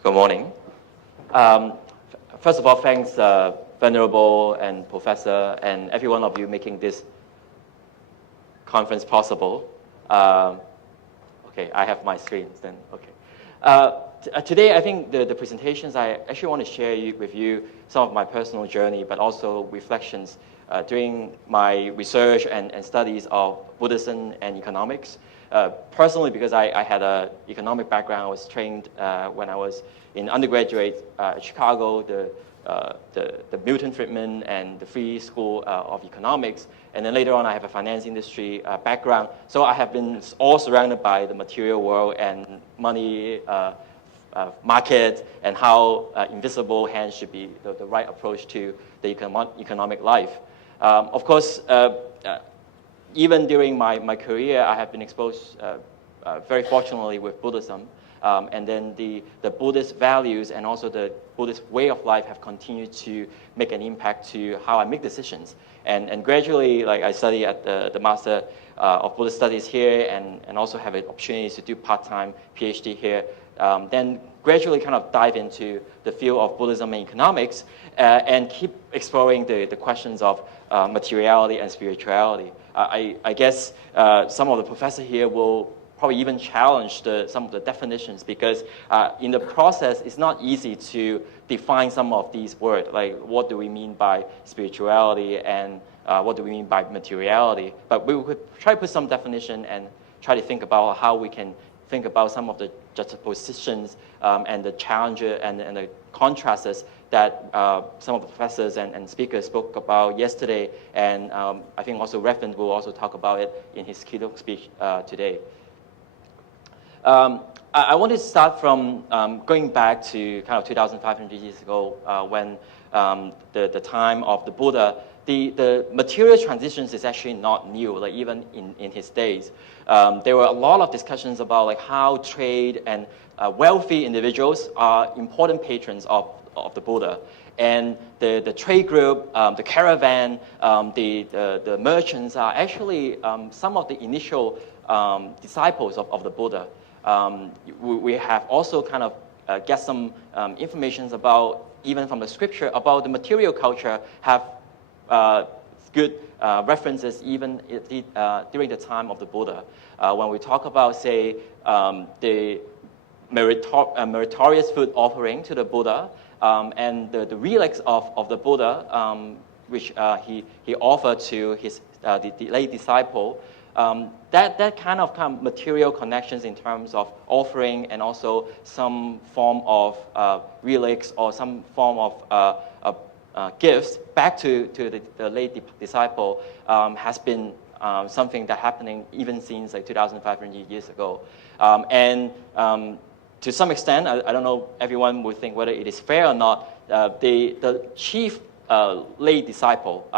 Good morning. First of all, thanks, Venerable and Professor and every one of you making this conference possible. Okay, I have my screens then, okay. Today, I think the presentations, I actually want to share with you some of my personal journey, but also reflections during my research and studies of Buddhism and economics. Personally, because I had an economic background, I was trained when I was in undergraduate at Chicago, the Milton Friedman and the Free School of Economics. And then later on, I have a finance industry background. So I have been all surrounded by the material world and money, market, and how invisible hands should be the right approach to the economic life. Of course, even during my career, I have been exposed very fortunately with Buddhism. And then the Buddhist values and also the Buddhist way of life have continued to make an impact to how I make decisions. And gradually, like I study at the Master of Buddhist Studies here and also have an opportunity to do part-time PhD here. Then gradually kind of dive into the field of Buddhism and economics and keep exploring the questions of materiality and spirituality. I guess some of the professors here will probably even challenge some of the definitions because in the process, it's not easy to define some of these words, like what do we mean by spirituality and what do we mean by materiality. But we could try to put some definition and try to think about how we can think about some of the juxtapositions and the challenges and the contrasts that some of the professors and speakers spoke about yesterday. And I think also Refn will also talk about it in his keynote speech today. I want to start from going back to kind of 2,500 years ago when the time of the Buddha. The material transitions is actually not new, like even in his days. There were a lot of discussions about like how trade and wealthy individuals are important patrons of the Buddha. And the trade group, the caravan, the merchants are actually some of the initial disciples of the Buddha. We have also kind of get some information about, even from the scripture, about the material culture have good references even during the time of the Buddha. When we talk about, say, the meritorious food offering to the Buddha and the relics of the Buddha, which he offered to his the lay disciple, that kind of material connections in terms of offering and also some form of relics or some form of gifts back to the late disciple has been something that happening even since like 2,500 years ago. And to some extent, I don't know, everyone would think whether it is fair or not, the chief lay disciple,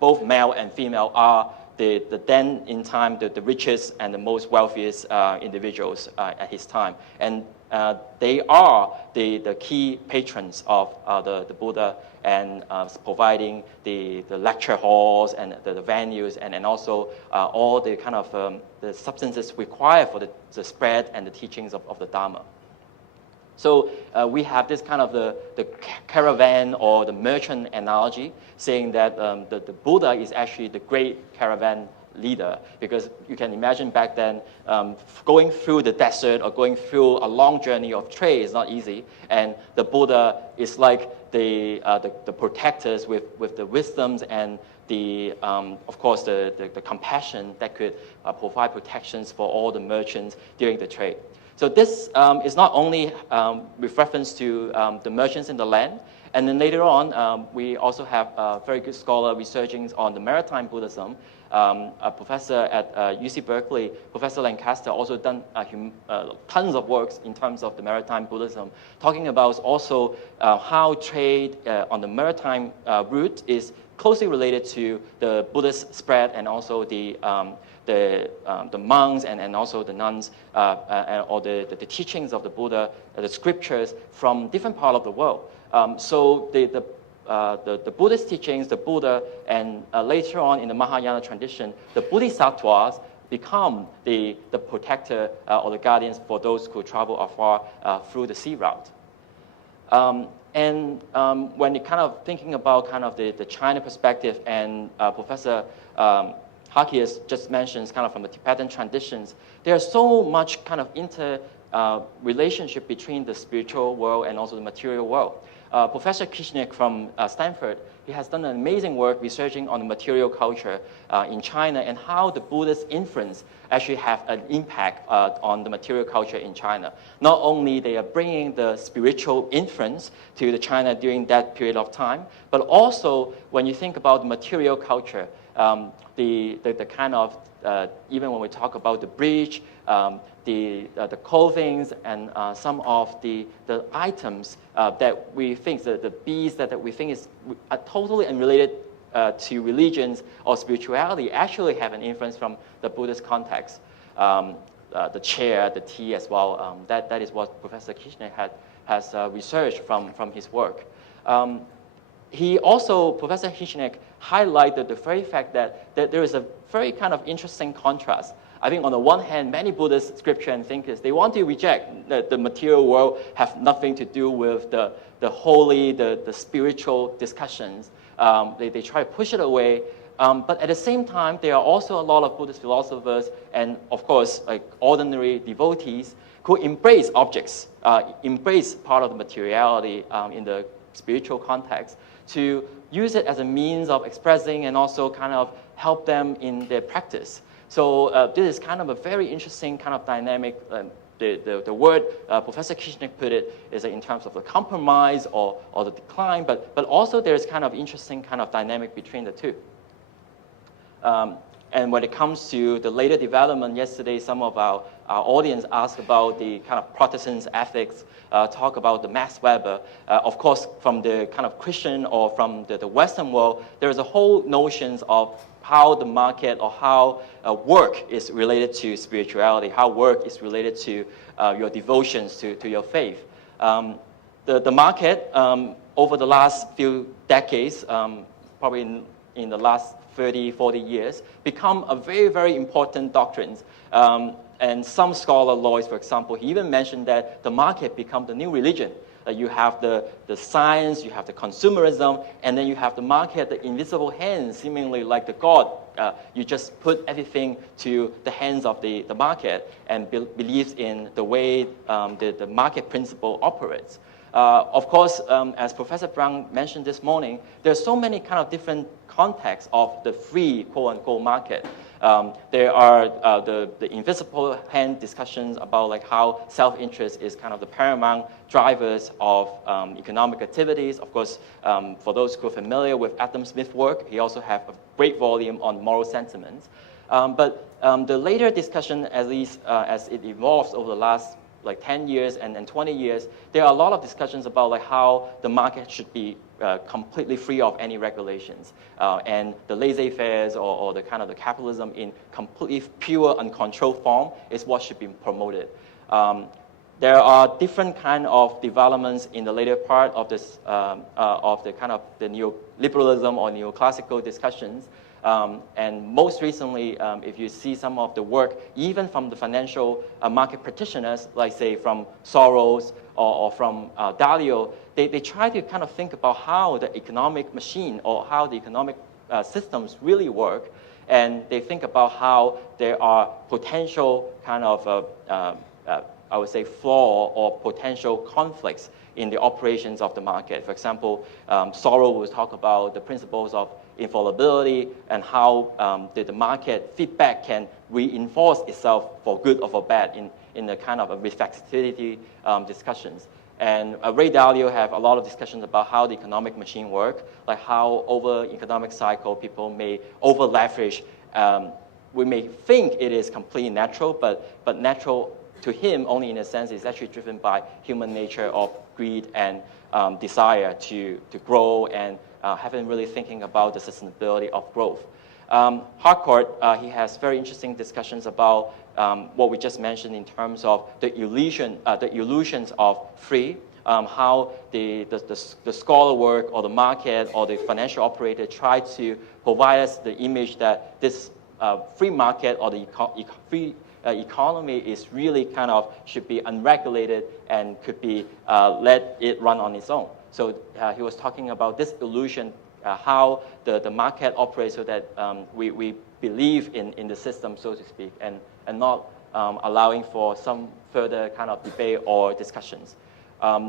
both male and female, are the then in time the richest and the most wealthiest individuals at his time. And they are the key patrons of the Buddha and providing the lecture halls and the venues and also all the kind of the substances required for the spread and the teachings of the Dharma. So we have this kind of the caravan or the merchant analogy, saying that the Buddha is actually the great caravan leader, because you can imagine back then going through the desert or going through a long journey of trade is not easy, and the Buddha is like the protectors with the wisdoms and the of course the compassion that could provide protections for all the merchants during the trade. So this is not only with reference to the merchants in the land And then later on, we also have a very good scholar researching on the Maritime Buddhism. A professor at UC Berkeley, Professor Lancaster, also done tons of works in terms of the Maritime Buddhism, talking about also how trade on the maritime route is closely related to the Buddhist spread and also the monks and also the nuns or the teachings of the Buddha, the scriptures from different parts of the world. So the Buddhist teachings, the Buddha, and later on in the Mahayana tradition, the Bodhisattvas become the protector or the guardians for those who travel afar through the sea route. When you're kind of thinking about kind of the China perspective, and Professor Halkias just mentions kind of from the Tibetan traditions, there's so much kind of relationship between the spiritual world and also the material world. Professor Kishnik from Stanford, he has done an amazing work researching on the material culture in China and how the Buddhist influence actually have an impact on the material culture in China. Not only they are bringing the spiritual influence to the China during that period of time, but also when you think about the material culture, the kind of, even when we talk about the bridge, the clothing and some of the items that we think, the beads that we think is totally unrelated to religions or spirituality actually have an influence from the Buddhist context. The chair, the tea as well, that is what Professor Kishnik has researched from his work. He also, Professor Kishnik, highlighted the very fact that there is a very kind of interesting contrast. I think on the one hand, many Buddhist scripture and thinkers, they want to reject that the material world have nothing to do with the holy, the spiritual discussions. They try to push it away. But at the same time, there are also a lot of Buddhist philosophers and, of course, like ordinary devotees who embrace objects, embrace part of the materiality in the spiritual context to use it as a means of expressing and also kind of help them in their practice. So this is kind of a very interesting kind of dynamic. The word Professor Kishnik put it is in terms of the compromise or the decline, but also there's kind of interesting kind of dynamic between the two. And when it comes to the later development, yesterday some of our audience asked about the kind of Protestant ethics, talk about the Max Weber. Of course, from the kind of Christian or from the Western world, there's a whole notions of how the market or how work is related to spirituality, how work is related to your devotions to your faith. The market, over the last few decades, probably in the last 30, 40 years, become a very, very important doctrine. And some scholar lawyers, for example, he even mentioned that the market become the new religion. You have the science, you have the consumerism, and then you have the market, the invisible hands, seemingly like the God. You just put everything to the hands of the market and believes in the way the market principle operates. Of course, as Professor Brown mentioned this morning, there's so many kind of different contexts of the free, quote-unquote, market. There are the invisible hand discussions about like how self-interest is kind of the paramount drivers of economic activities. Of course, for those who are familiar with Adam Smith's work, he also has a great volume on moral sentiments. But the later discussion, at least as it evolves over the last like 10 years and 20 years, there are a lot of discussions about like how the market should be completely free of any regulations. And the laissez-faire or the kind of the capitalism in completely pure uncontrolled form is what should be promoted. There are different kind of developments in the later part of this of the kind of the neoliberalism or neoclassical discussions. And most recently, if you see some of the work, even from the financial market practitioners, like say from Soros or from Dalio, they try to kind of think about how the economic machine or how the economic systems really work. And they think about how there are potential kind of, I would say, flaw or potential conflicts in the operations of the market. For example, Soros will talk about the principles of infallibility and how the market feedback can reinforce itself for good or for bad in the kind of reflexivity discussions. And Ray Dalio have a lot of discussions about how the economic machine work, like how over economic cycle people may over leverage. We may think it is completely natural, but natural to him only in a sense is actually driven by human nature of greed and desire to grow and haven't really thinking about the sustainability of growth. Harcourt, he has very interesting discussions about what we just mentioned in terms of the illusions of free, how the scholar work or the market or the financial operator try to provide us the image that this free market or the free economy is really kind of should be unregulated and could be let it run on its own. So he was talking about this illusion, how the market operates so that we believe in the system, so to speak, and not allowing for some further kind of debate or discussions.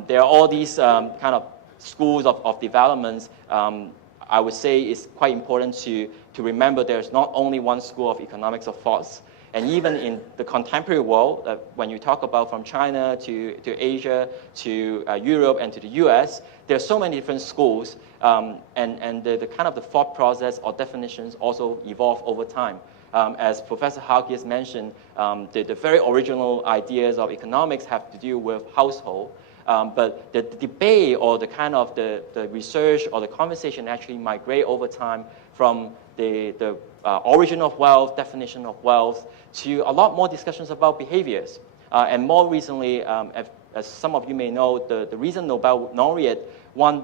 There are all these kind of schools of developments. I would say it's quite important to remember there's not only one school of economics of thoughts. And even in the contemporary world, when you talk about from China to Asia to Europe and to the US, there are so many different schools, and the kind of the thought process or definitions also evolve over time. As Professor Halkias mentioned, the very original ideas of economics have to do with household, but the debate or the kind of the research or the conversation actually migrate over time from the origin of wealth, definition of wealth, to a lot more discussions about behaviors. And more recently, as some of you may know, the recent Nobel laureate won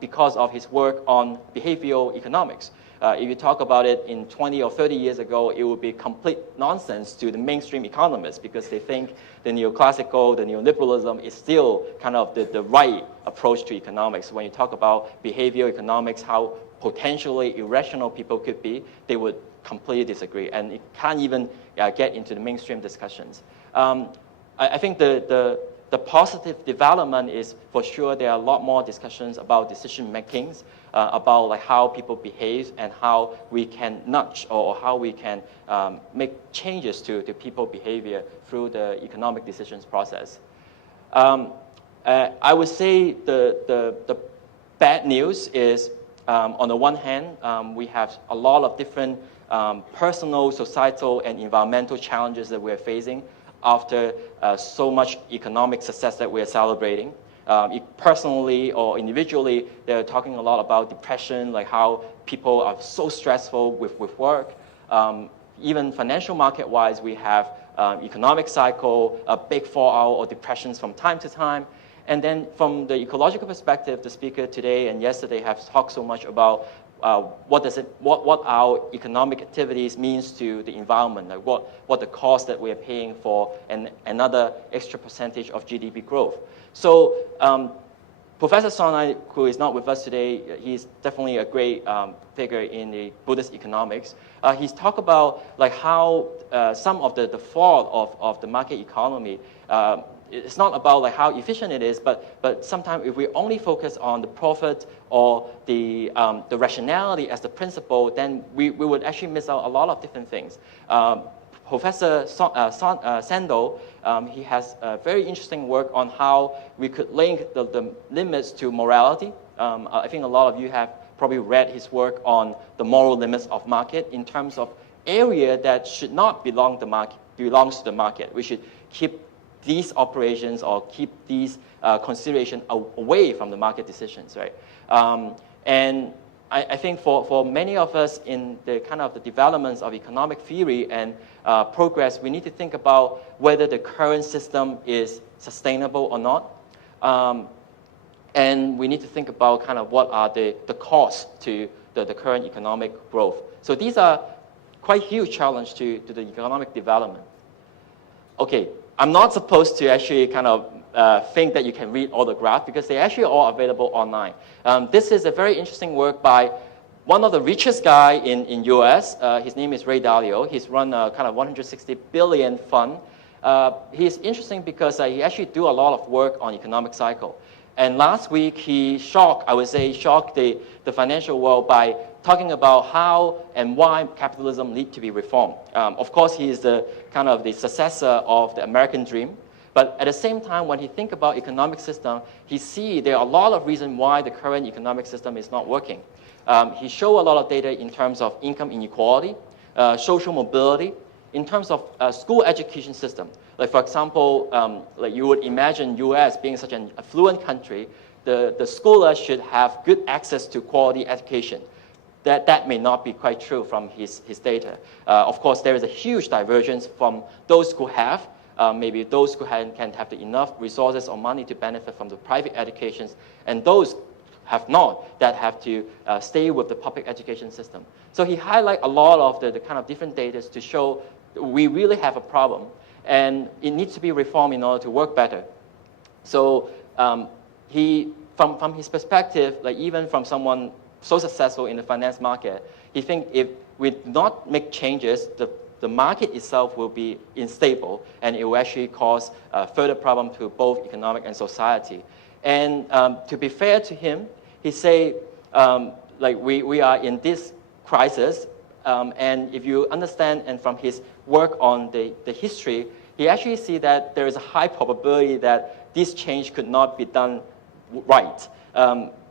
because of his work on behavioral economics. If you talk about it in 20 or 30 years ago, it would be complete nonsense to the mainstream economists because they think the neoclassical, the neoliberalism is still kind of the right approach to economics. When you talk about behavioral economics, how potentially irrational people could be, they would completely disagree. And it can't even get into the mainstream discussions. I think the positive development is for sure there are a lot more discussions about decision makings, about like how people behave and how we can nudge or how we can make changes to people behavior through the economic decisions process. I would say the bad news is on the one hand, we have a lot of different personal, societal, and environmental challenges that we're facing after so much economic success that we're celebrating. Personally or individually, they're talking a lot about depression, like how people are so stressful with work. Even financial market-wise, we have economic cycle, a big fallout or depressions from time to time. And then from the ecological perspective, the speaker today and yesterday have talked so much about what our economic activities means to the environment, like what the cost that we are paying for another extra percentage of GDP growth. So Professor Sonai, who is not with us today, he's definitely a great figure in the Buddhist economics. He's talked about like how some of the thought of the market economy, it's not about like how efficient it is, but sometimes if we only focus on the profit or the rationality as the principle, then we would actually miss out a lot of different things. Professor Sando, he has a very interesting work on how we could link the limits to morality. I think a lot of you have probably read his work on the moral limits of market in terms of area that should not belongs to the market. We should keep these operations or keep these considerations away from the market decisions, right? And I think for many of us in the kind of the developments of economic theory and progress, we need to think about whether the current system is sustainable or not. And we need to think about kind of what are the costs to the current economic growth. So these are quite huge challenge to the economic development. Okay, I'm not supposed to actually kind of think that you can read all the graphs because they're actually all available online. This is a very interesting work by one of the richest guy in US. His name is Ray Dalio. He's run a kind of 160 billion fund. He's interesting because he actually do a lot of work on economic cycle. And last week he shocked the financial world by talking about how and why capitalism need to be reformed. Of course, he is the kind of the successor of the American dream, But at the same time, when he think about economic system, he see there are a lot of reasons why the current economic system is not working. He show a lot of data in terms of income inequality, social mobility, in terms of school education system. Like for example, like you would imagine US being such an affluent country, the scholars should have good access to quality education. That may not be quite true from his data. Of course, there is a huge divergence from those who have, maybe those who can have the enough resources or money to benefit from the private educations, and those have not, that have to stay with the public education system. So he highlights a lot of the kind of different data to show we really have a problem, and it needs to be reformed in order to work better. So he, from his perspective, like even from someone so successful in the finance market, he thinks if we do not make changes, the market itself will be unstable, and it will actually cause further problem to both economic and society. And to be fair to him, he say, like we are in this crisis, and if you understand, and from his work on the history, he actually see that there is a high probability that this change could not be done right.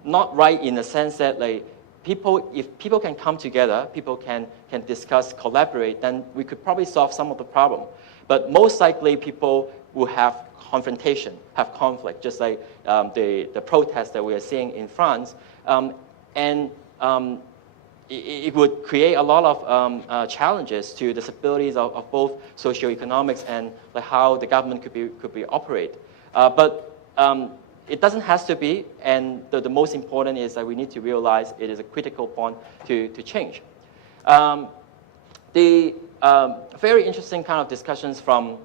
Not right in the sense that like if people can come together, people can discuss, collaborate, then we could probably solve some of the problem. But most likely people will have confrontation, have conflict, just like the protests that we are seeing in France. It would create a lot of challenges to the stabilities of both socioeconomics and like how the government could be operate. But it doesn't have to be, and the most important is that we need to realize it is a critical point to change. The very interesting kind of discussions from,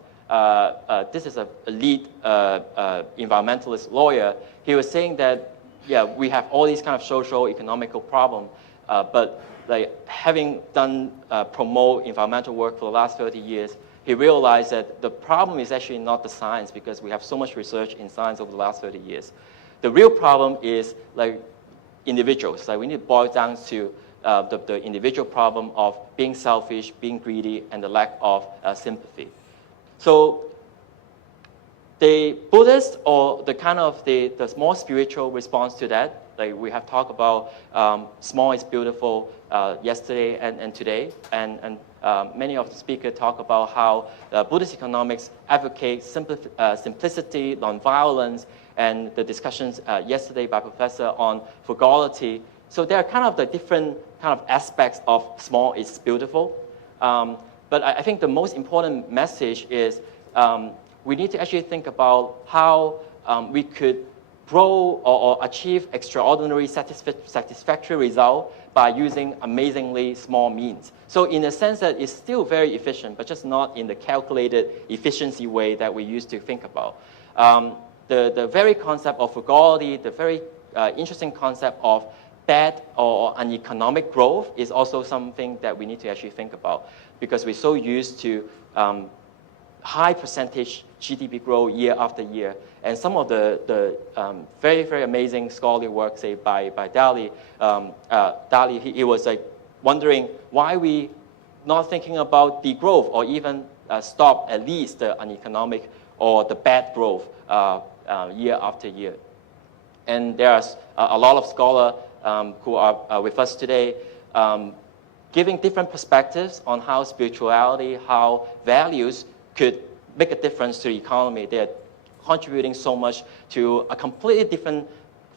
this is a lead environmentalist lawyer. He was saying that, yeah, we have all these kind of social, economical problems, but like having done promote environmental work for the last 30 years, he realized that the problem is actually not the science, because we have so much research in science over the last 30 years. The real problem is like individuals. Like we need to boil down to the individual problem of being selfish, being greedy, and the lack of sympathy. So the Buddhist, or the kind of the more spiritual response to that, like we have talked about small is beautiful yesterday and today, and many of the speakers talk about how Buddhist economics advocates simplicity, nonviolence, and the discussions yesterday by Professor on frugality. So there are kind of the different kind of aspects of small is beautiful. But I think the most important message is we need to actually think about how we could grow or achieve extraordinary satisfactory result by using amazingly small means. So in a sense that it's still very efficient, but just not in the calculated efficiency way that we used to think about. The very concept of frugality, the very interesting concept of bad or uneconomic growth is also something that we need to actually think about, because we're so used to high percentage GDP growth year after year. And some of the very, very amazing scholarly work, say by Dali, he was like wondering why we not thinking about degrowth, or even stop at least the uneconomic or the bad growth year after year. And there's a lot of scholars who are with us today giving different perspectives on how spirituality, how values could make a difference to the economy. They're contributing so much to a completely different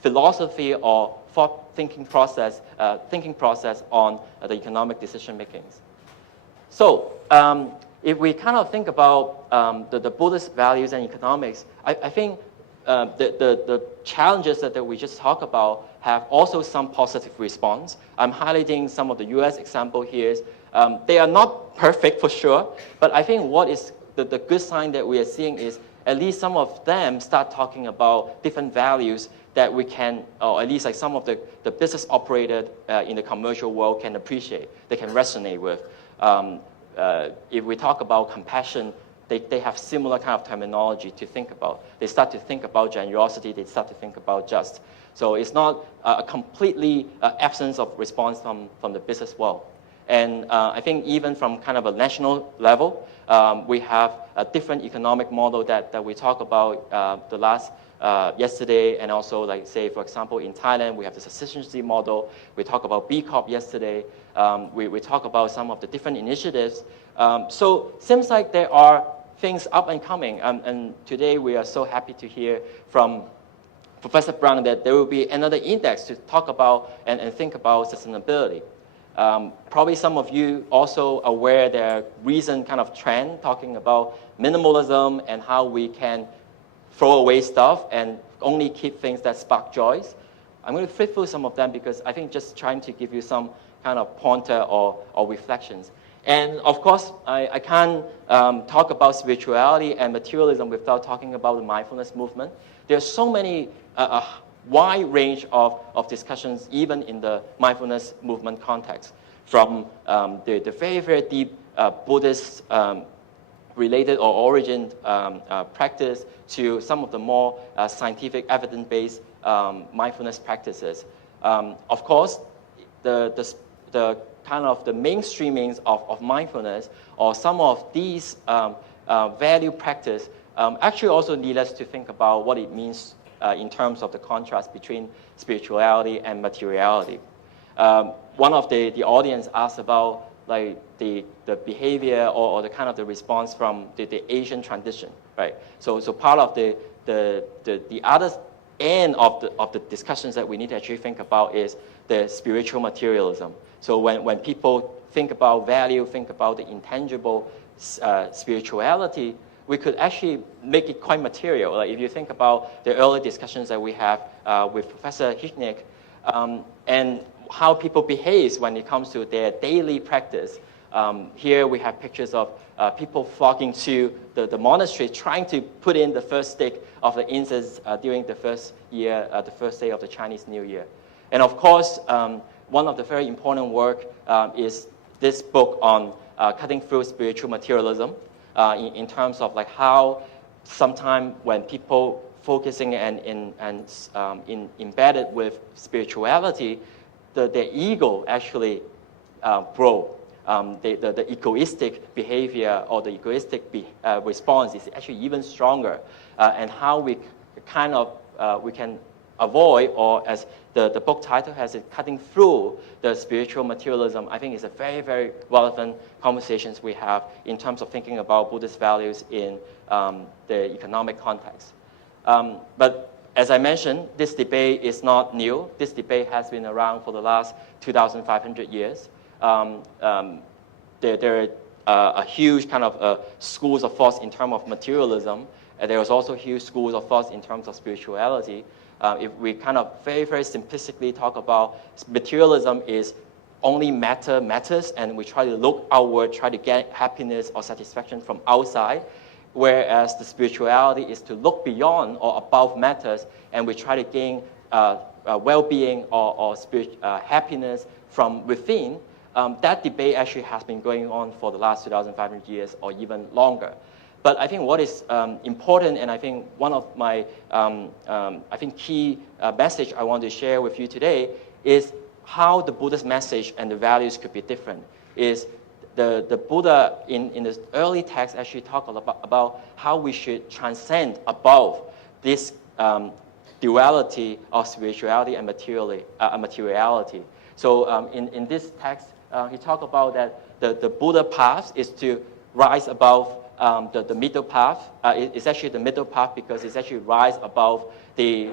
philosophy or thinking process on the economic decision makings. So if we kind of think about the Buddhist values and economics, I think the challenges that we just talked about have also some positive response. I'm highlighting some of the US example here. They are not perfect for sure, but I think what is the good sign that we are seeing is at least some of them start talking about different values that we can, or at least like some of the business operated in the commercial world can appreciate, they can resonate with. If we talk about compassion, they have similar kind of terminology to think about. They start to think about generosity, they start to think about just. So it's not a completely absence of response from the business world. And I think even from kind of a national level, we have a different economic model that we talk about the last yesterday, and also like say, for example, in Thailand, we have the sufficiency model. We talk about B Corp yesterday. We talk about some of the different initiatives. So seems like there are things up and coming. And today we are so happy to hear from Professor Brown that there will be another index to talk about and think about sustainability. Probably some of you also aware there are recent kind of trend talking about minimalism and how we can throw away stuff and only keep things that spark joys. I'm going to flip through some of them because I think just trying to give you some kind of pointer or reflections. And of course, I can't talk about spirituality and materialism without talking about the mindfulness movement. There's so many, a wide range of discussions, even in the mindfulness movement context, from the very, very deep Buddhist related or origin practice to some of the more scientific evidence-based mindfulness practices. Of course, the kind of the mainstreamings of mindfulness or some of these value practice actually also lead us to think about what it means in terms of the contrast between spirituality and materiality. One of the audience asked about like the behavior or the kind of the response from the Asian tradition, right? So part of the other end of the discussions that we need to actually think about is the spiritual materialism. So when people think about value, think about the intangible spirituality, we could actually make it quite material. Like if you think about the early discussions that we have with Professor Hichnik and how people behave when it comes to their daily practice. Here we have pictures of people flocking to the monastery, trying to put in the first stick of the incense during the first year, the first day of the Chinese New Year. And of course, one of the very important work is this book on cutting through spiritual materialism in terms of like how sometimes when people focusing and embedded with spirituality, their ego actually grow. The egoistic behavior or the egoistic response is actually even stronger, and how we kind of we can avoid, or as the book title has it, cutting through the spiritual materialism, I think is a very, very relevant conversations we have in terms of thinking about Buddhist values in the economic context. But as I mentioned, this debate is not new. This debate has been around for the last 2,500 years. There are a huge kind of schools of thought in terms of materialism. There is also huge schools of thought in terms of spirituality. If we kind of very, very simplistically talk about materialism is only matters, and we try to look outward, try to get happiness or satisfaction from outside, whereas the spirituality is to look beyond or above matters, and we try to gain well-being or happiness from within. That debate actually has been going on for the last 2,500 years or even longer. But I think what is important, and I think one of my I think key message I want to share with you today is how the Buddhist message and the values could be different. Is the Buddha in the early text actually talk about how we should transcend above this duality of spirituality and materiality. So in this text, he talked about that the Buddha path is to rise above the middle path. It's actually the middle path because it's actually rise above the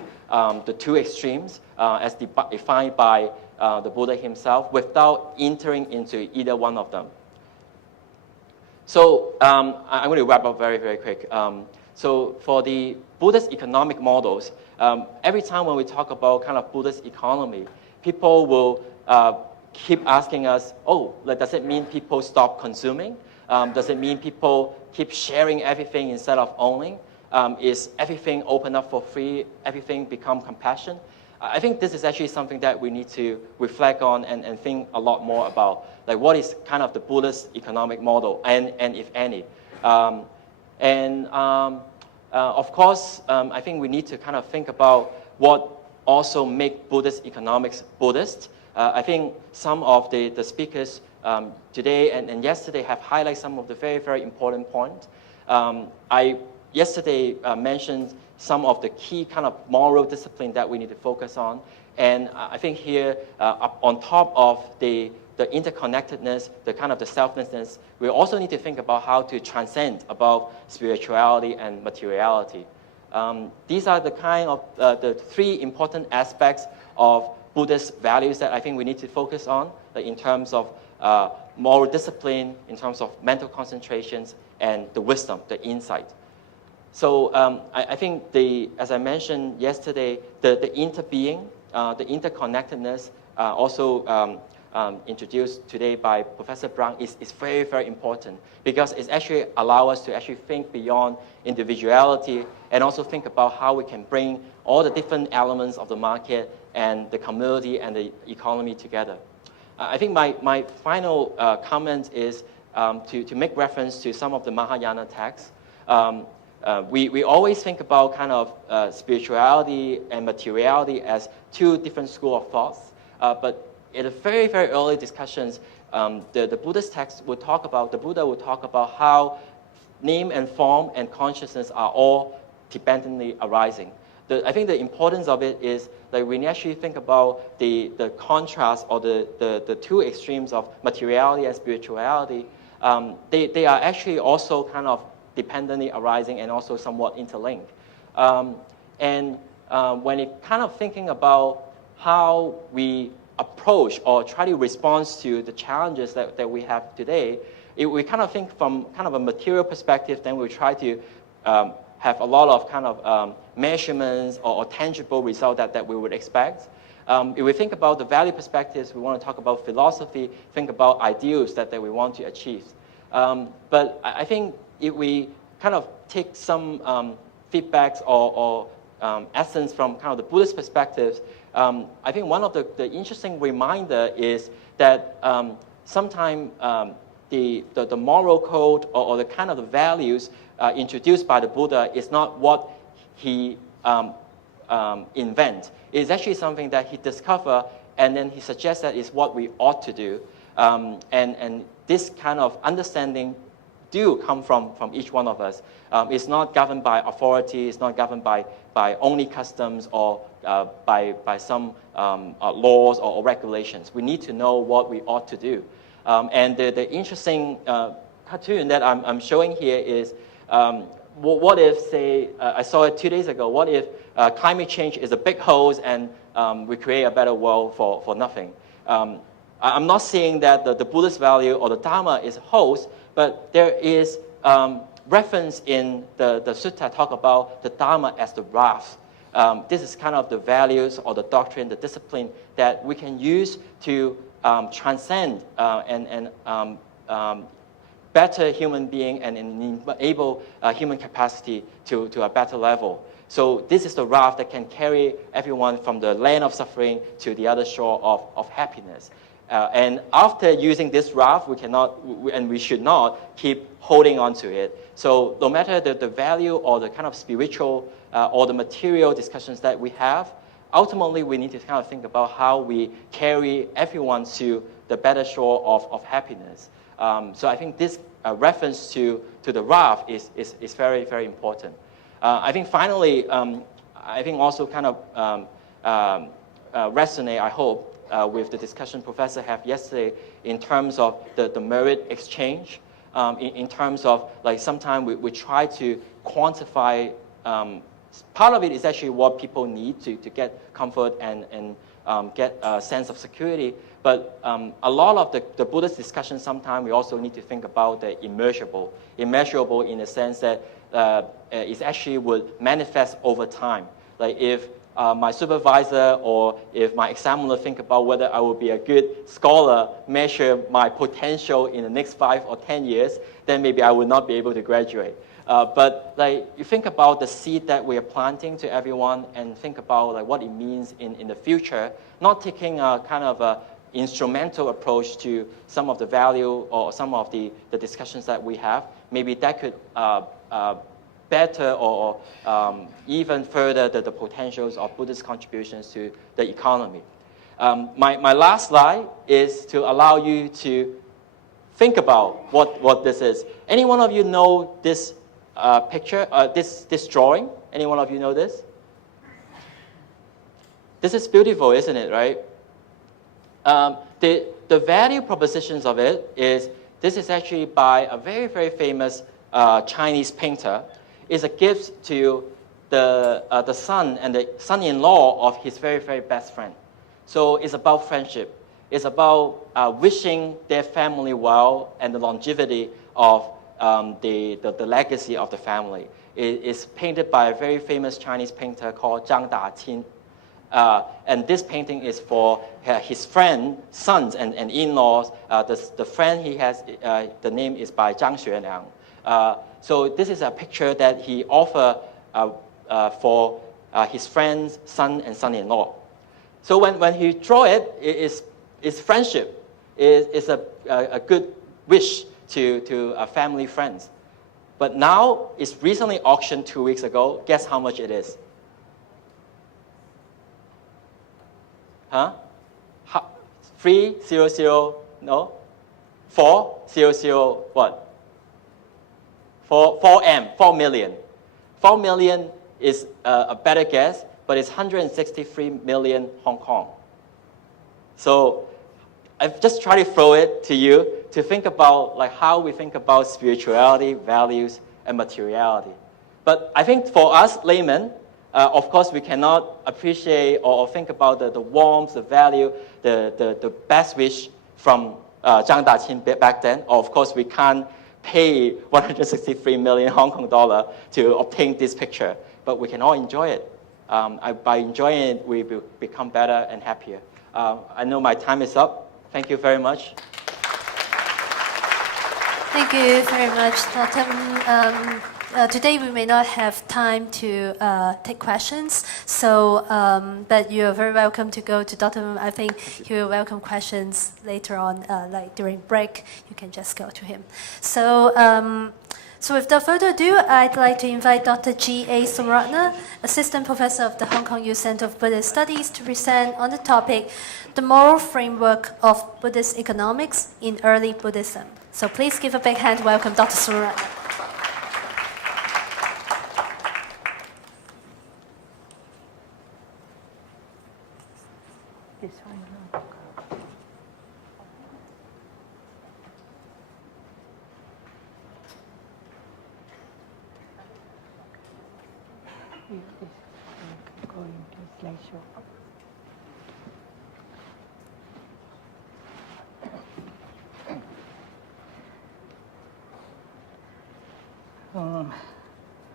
two extremes as defined by the Buddha himself without entering into either one of them. So I'm going to wrap up very, very quick. So for the Buddhist economic models, every time when we talk about kind of Buddhist economy, people will keep asking us, oh, does it mean people stop consuming? Does it mean people keep sharing everything instead of owning? Is everything open up for free? Everything become compassion? I think this is actually something that we need to reflect on and think a lot more about. Like what is kind of the Buddhist economic model, and if any. Of course, I think we need to kind of think about what also make Buddhist economics Buddhist. I think some of the speakers today and yesterday have highlighted some of the very, very important points. I yesterday mentioned some of the key kind of moral discipline that we need to focus on. And I think here, on top of the interconnectedness, the kind of the selflessness, we also need to think about how to transcend about spirituality and materiality. These are the kind of the three important aspects of Buddhist values that I think we need to focus on, in terms of moral discipline, in terms of mental concentrations, and the wisdom, the insight. So I think as I mentioned yesterday, the interbeing, the interconnectedness, also introduced today by Professor Brown, is very, very important, because it actually allows us to actually think beyond individuality and also think about how we can bring all the different elements of the market and the community and the economy together. I think my final comment is to make reference to some of the Mahayana texts. We always think about kind of spirituality and materiality as two different schools of thoughts, but in the very, very early discussions, the Buddhist text would talk about, the Buddha would talk about how name and form and consciousness are all dependently arising. I think the importance of it is that when you actually think about the contrast or the two extremes of materiality and spirituality, they are actually also kind of dependently arising and also somewhat interlinked. And when it kind of thinking about how we approach or try to respond to the challenges that we have today, we kind of think from kind of a material perspective, then we try to have a lot of kind of measurements or tangible result that we would expect. If we think about the value perspectives, we want to talk about philosophy, think about ideals that we want to achieve. But I think if we kind of take some feedbacks or essence from kind of the Buddhist perspectives, I think one of the interesting reminder is that sometimes the moral code or the kind of the values introduced by the Buddha is not what he invents. It's actually something that he discovered, and then he suggests that is what we ought to do. And this kind of understanding do come from each one of us. It's not governed by authority. It's not governed by only customs or by some laws or regulations. We need to know what we ought to do. And the interesting cartoon that I'm showing here is, what if, say, I saw it 2 days ago, what if climate change is a big hose and we create a better world for nothing? I'm not saying that the Buddhist value or the Dharma is a hose, but there is reference in the sutta talk about the Dharma as the raft. This is kind of the values or the doctrine, the discipline that we can use to transcend and better human being and enable human capacity to a better level. So this is the raft that can carry everyone from the land of suffering to the other shore of happiness. And after using this raft, we should not keep holding on to it. So no matter the value or the kind of spiritual or the material discussions that we have, ultimately we need to kind of think about how we carry everyone to the better shore of happiness. So I think this reference to the raft is very, very important. I think finally, I think also kind of resonate, I hope, with the discussion Professor had yesterday in terms of the merit exchange, in terms of like sometimes we try to quantify, part of it is actually what people need to get comfort and get a sense of security, but a lot of the Buddhist discussion sometimes we also need to think about the immeasurable in the sense that it actually would manifest over time. Like if my supervisor or if my examiner think about whether I will be a good scholar, measure my potential in the next 5 or 10 years, then maybe I will not be able to graduate. But like you think about the seed that we are planting to everyone and think about like what it means in the future, not taking a kind of a instrumental approach to some of the value or some of the discussions that we have, maybe that could better or even further the potentials of Buddhist contributions to the economy. My last slide is to allow you to think about what this is. Any one of you know this picture, this drawing? Any one of you know this? This is beautiful, isn't it, right? The value propositions of it is, this is actually by a very, very famous Chinese painter. It's a gift to the son and the son-in-law of his very, very best friend. So it's about friendship. It's about wishing their family well and the longevity of the legacy of the family. It's painted by a very famous Chinese painter called Zhang Daqin. And this painting is for his friend, sons, and in-laws. The friend he has, the name is by Zhang Xueliang. So this is a picture that he offered for his friend's son and son-in-law. So when he draw it, it's friendship. It's a good wish to family friends. But now, it's recently auctioned 2 weeks ago. Guess how much it is? Huh? 300, no? 400, what? 4 million. 4 million is a better guess, but it's 163 million Hong Kong. So I've just tried to throw it to you to think about like how we think about spirituality, values, and materiality. But I think for us laymen, of course, we cannot appreciate or think about the warmth, the value, the best wish from Zhang Daqin back then. Or of course, we can't pay 163 million Hong Kong dollar to obtain this picture, but we can all enjoy it. By enjoying it, we will become better and happier. I know my time is up. Thank you very much. Thank you very much, Dr. Today we may not have time to take questions, so but you're very welcome to go to Dr. I think he will welcome questions later on, like during break. You can just go to him. So, so without further ado, I'd like to invite Dr. G.A. Somaratne, Assistant Professor of the Hong Kong Youth Center of Buddhist Studies, to present on the topic, the moral framework of Buddhist economics in early Buddhism. So please give a big hand to welcome Dr. Somaratne.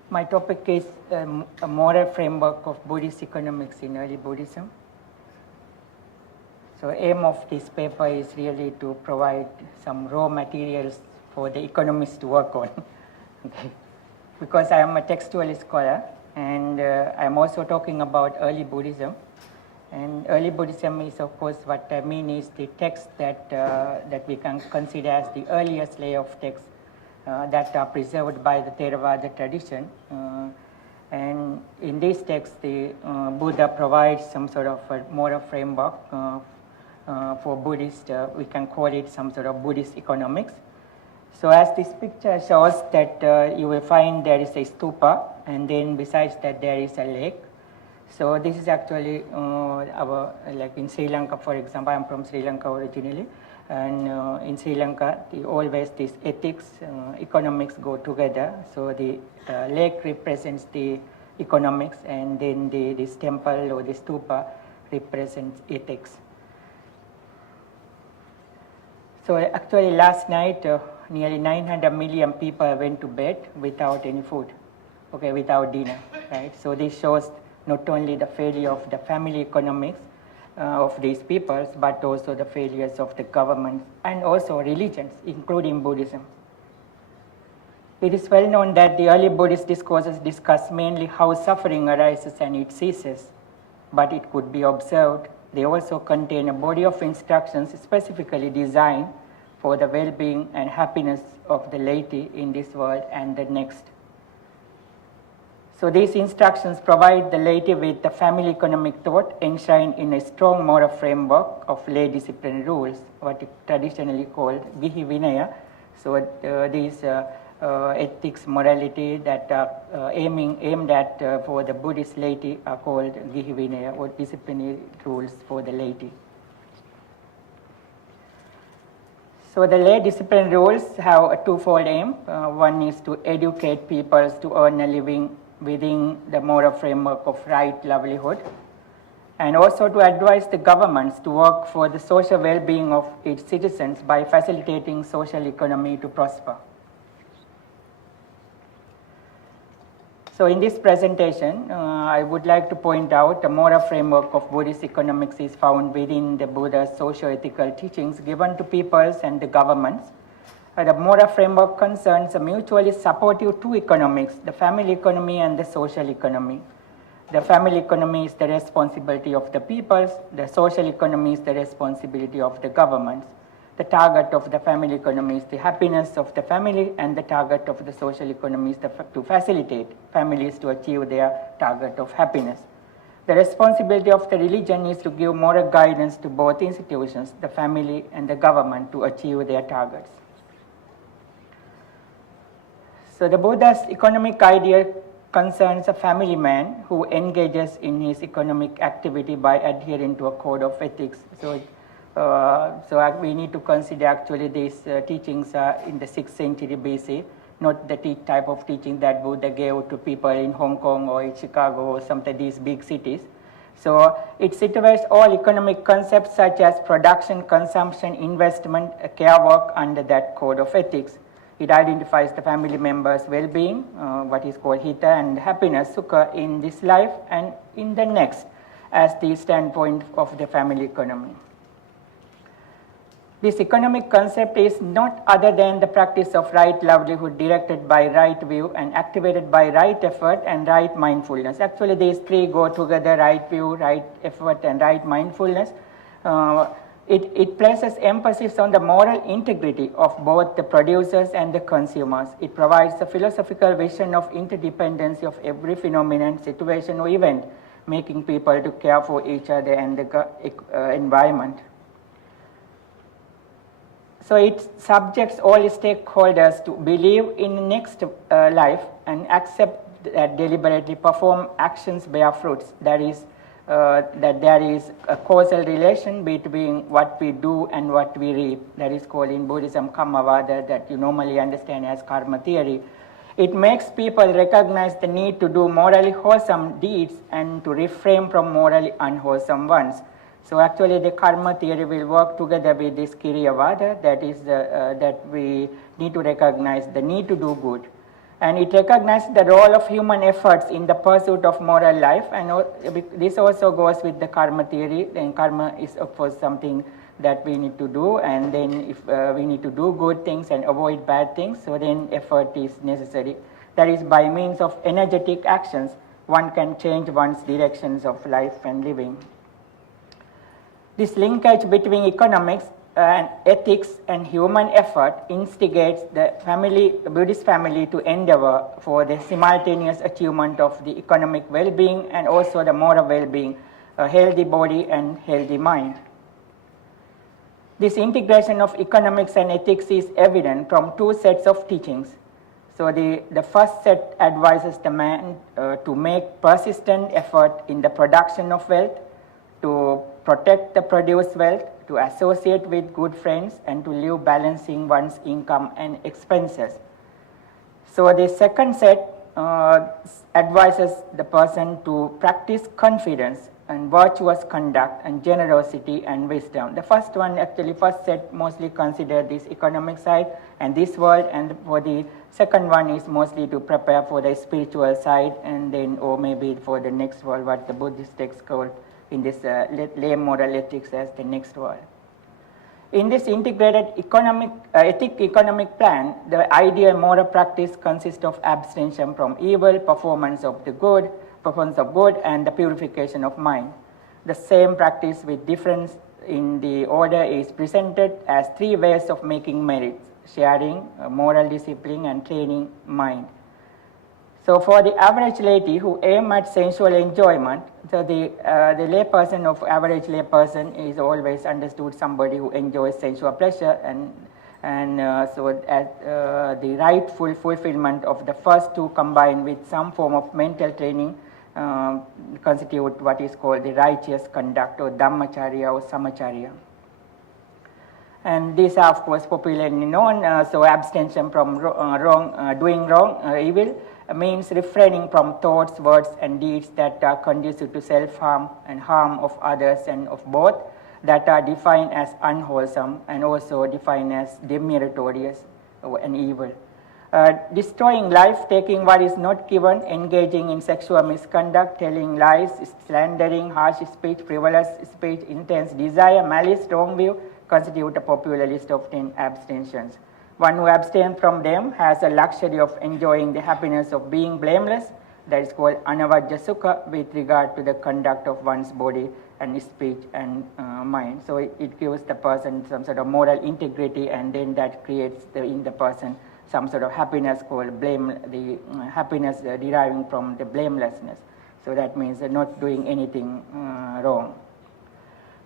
My topic is a moral framework of Buddhist economics in early Buddhism. So aim of this paper is really to provide some raw materials for the economists to work on. Okay. Because I am a textual scholar, and I'm also talking about early Buddhism. And early Buddhism is, of course, what I mean is the text that we can consider as the earliest layer of text that are preserved by the Theravada tradition. And in this text, the Buddha provides some sort of a moral framework for Buddhist, we can call it some sort of Buddhist economics. So as this picture shows that you will find there is a stupa, and then besides that there is a lake. So this is actually like in Sri Lanka, for example. I'm from Sri Lanka originally. And in Sri Lanka, always this ethics, economics go together. So the lake represents the economics, and then this temple or the stupa represents ethics. So actually last night, nearly 900 million people went to bed without any food, okay, without dinner, right? So this shows not only the failure of the family economics, of these peoples, but also the failures of the government and also religions, including Buddhism. It is well known that the early Buddhist discourses discuss mainly how suffering arises and it ceases, but it could be observed they also contain a body of instructions specifically designed for the well-being and happiness of the laity in this world and the next. So these instructions provide the laity with the family economic thought enshrined in a strong moral framework of lay discipline rules, what is traditionally called Gihi Vinaya. So these ethics, morality that are aimed at for the Buddhist laity are called Gihi Vinaya, or disciplinary rules for the laity. So the lay discipline rules have a twofold aim. One is to educate people to earn a living within the moral framework of right livelihood, and also to advise the governments to work for the social well-being of its citizens by facilitating social economy to prosper. So in this presentation, I would like to point out the moral framework of Buddhist economics is found within the Buddha's socio-ethical teachings given to peoples and the governments. The moral framework concerns a mutually supportive two economics, the family economy and the social economy. The family economy is the responsibility of the peoples, the social economy is the responsibility of the governments. The target of the family economy is the happiness of the family, and the target of the social economy is to facilitate families to achieve their target of happiness. The responsibility of the religion is to give moral guidance to both institutions, the family and the government, to achieve their targets. So the Buddha's economic idea concerns a family man who engages in his economic activity by adhering to a code of ethics. So we need to consider actually these teachings are in the 6th century BC, not the type of teaching that Buddha gave to people in Hong Kong or in Chicago or some of these big cities. So it situates all economic concepts such as production, consumption, investment, care work under that code of ethics. It identifies the family members' well-being, what is called hita, and happiness, sukha, in this life and in the next as the standpoint of the family economy. This economic concept is not other than the practice of right livelihood directed by right view and activated by right effort and right mindfulness. Actually, these three go together: right view, right effort, and right mindfulness. It places emphasis on the moral integrity of both the producers and the consumers. It provides a philosophical vision of interdependency of every phenomenon, situation, or event, making people to care for each other and the environment. So it subjects all stakeholders to believe in the next life and accept that deliberately perform actions bear fruits. That is, that there is a causal relation between what we do and what we reap. That is called in Buddhism Karmavada, that you normally understand as karma theory. It makes people recognize the need to do morally wholesome deeds and to refrain from morally unwholesome ones. So actually the karma theory will work together with this Kiriyavada, that is that we need to recognize the need to do good. And it recognizes the role of human efforts in the pursuit of moral life, and this also goes with the karma theory. Then karma is of course something that we need to do, and then if we need to do good things and avoid bad things, so then effort is necessary. That is, by means of energetic actions, one can change one's directions of life and living. This linkage between economics and ethics and human effort instigates the Buddhist family to endeavor for the simultaneous achievement of the economic well-being and also the moral well-being, a healthy body and healthy mind. This integration of economics and ethics is evident from two sets of teachings. So the first set advises the man to make persistent effort in the production of wealth, to protect the produced wealth, to associate with good friends, and to live balancing one's income and expenses. So the second set advises the person to practice confidence and virtuous conduct and generosity and wisdom. The first set mostly consider this economic side and this world, and for the second one is mostly to prepare for the spiritual side, and then or maybe for the next world, what the Buddhist texts call in this lay moral ethics as the next world. In this integrated economic plan, the ideal moral practice consists of abstention from evil, performance of good, and the purification of mind. The same practice with difference in the order is presented as three ways of making merits: sharing, moral discipline, and training mind. So for the average laity who aim at sensual enjoyment, so the layperson of average layperson is always understood somebody who enjoys sensual pleasure, and so as the rightful fulfillment of the first two combined with some form of mental training constitute what is called the righteous conduct, or dhammacharya or samacharya. And these are of course popularly known, so abstention from doing wrong or evil means refraining from thoughts, words and deeds that are conducive to self-harm and harm of others and of both, that are defined as unwholesome and also defined as demeritorious and evil. Destroying life, taking what is not given, engaging in sexual misconduct, telling lies, slandering, harsh speech, frivolous speech, intense desire, malice, wrong view, constitute a popular list of 10 abstentions. One who abstains from them has a luxury of enjoying the happiness of being blameless, that is called anavajja sukha, with regard to the conduct of one's body and speech and mind. So it gives the person some sort of moral integrity, and then that creates in the person some sort of happiness called happiness deriving from the blamelessness. So that means not doing anything wrong.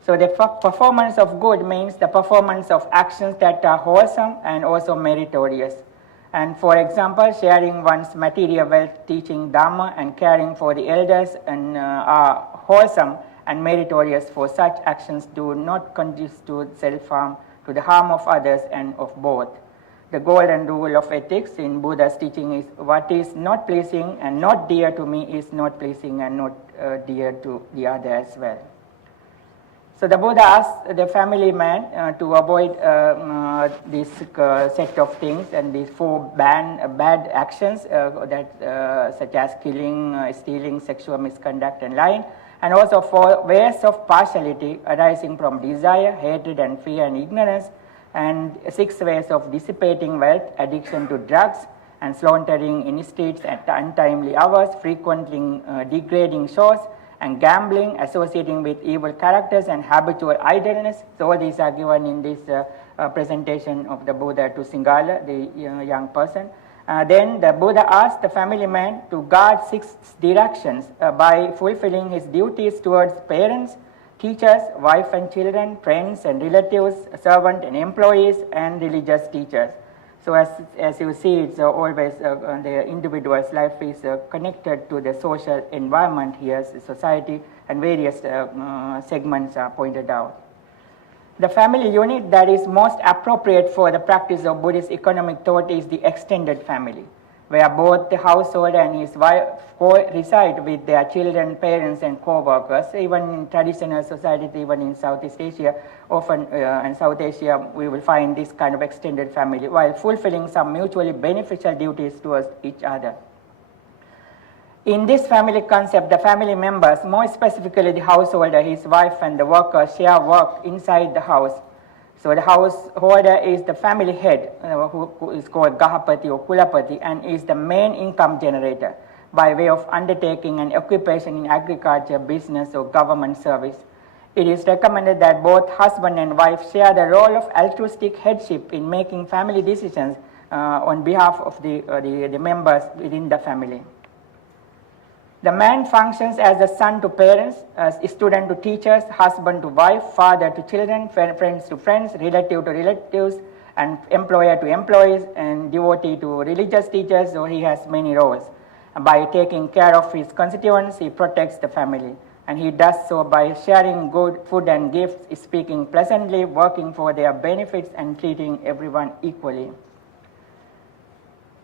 So the performance of good means the performance of actions that are wholesome and also meritorious. And for example, sharing one's material wealth, teaching Dhamma and caring for the elders and are wholesome and meritorious, for such actions do not conduce to self-harm, to the harm of others and of both. The golden rule of ethics in Buddha's teaching is what is not pleasing and not dear to me is not pleasing and not dear to the other as well. So the Buddha asked the family man to avoid this set of things and these four bad actions such as killing, stealing, sexual misconduct and lying, and also four ways of partiality arising from desire, hatred and fear and ignorance, and 6 ways of dissipating wealth, addiction to drugs, and slaughtering in streets at untimely hours, frequenting degrading shows, and gambling, associating with evil characters, and habitual idleness. So all these are given in this presentation of the Buddha to Singala, the young person. Then the Buddha asked the family man to guard 6 directions by fulfilling his duties towards parents, teachers, wife and children, friends and relatives, servant and employees, and religious teachers. So as you see, it's always the individual's life is connected to the social environment here, society, and various segments are pointed out. The family unit that is most appropriate for the practice of Buddhist economic thought is the extended family, where both the householder and his wife reside with their children, parents, and co-workers. Even in traditional societies, even in Southeast Asia, often in South Asia, we will find this kind of extended family, while fulfilling some mutually beneficial duties towards each other. In this family concept, the family members, more specifically the householder, his wife, and the workers, share work inside the house. So the householder is the family head, who is called Gahapati or Kulapati, and is the main income generator by way of undertaking an occupation in agriculture, business, or government service. It is recommended that both husband and wife share the role of altruistic headship in making family decisions on behalf of the members within the family. The man functions as a son to parents, as a student to teachers, husband to wife, father to children, friends to friends, relative to relatives, and employer to employees, and devotee to religious teachers, so he has many roles. By taking care of his constituents, he protects the family. And he does so by sharing good food and gifts, speaking pleasantly, working for their benefits, and treating everyone equally.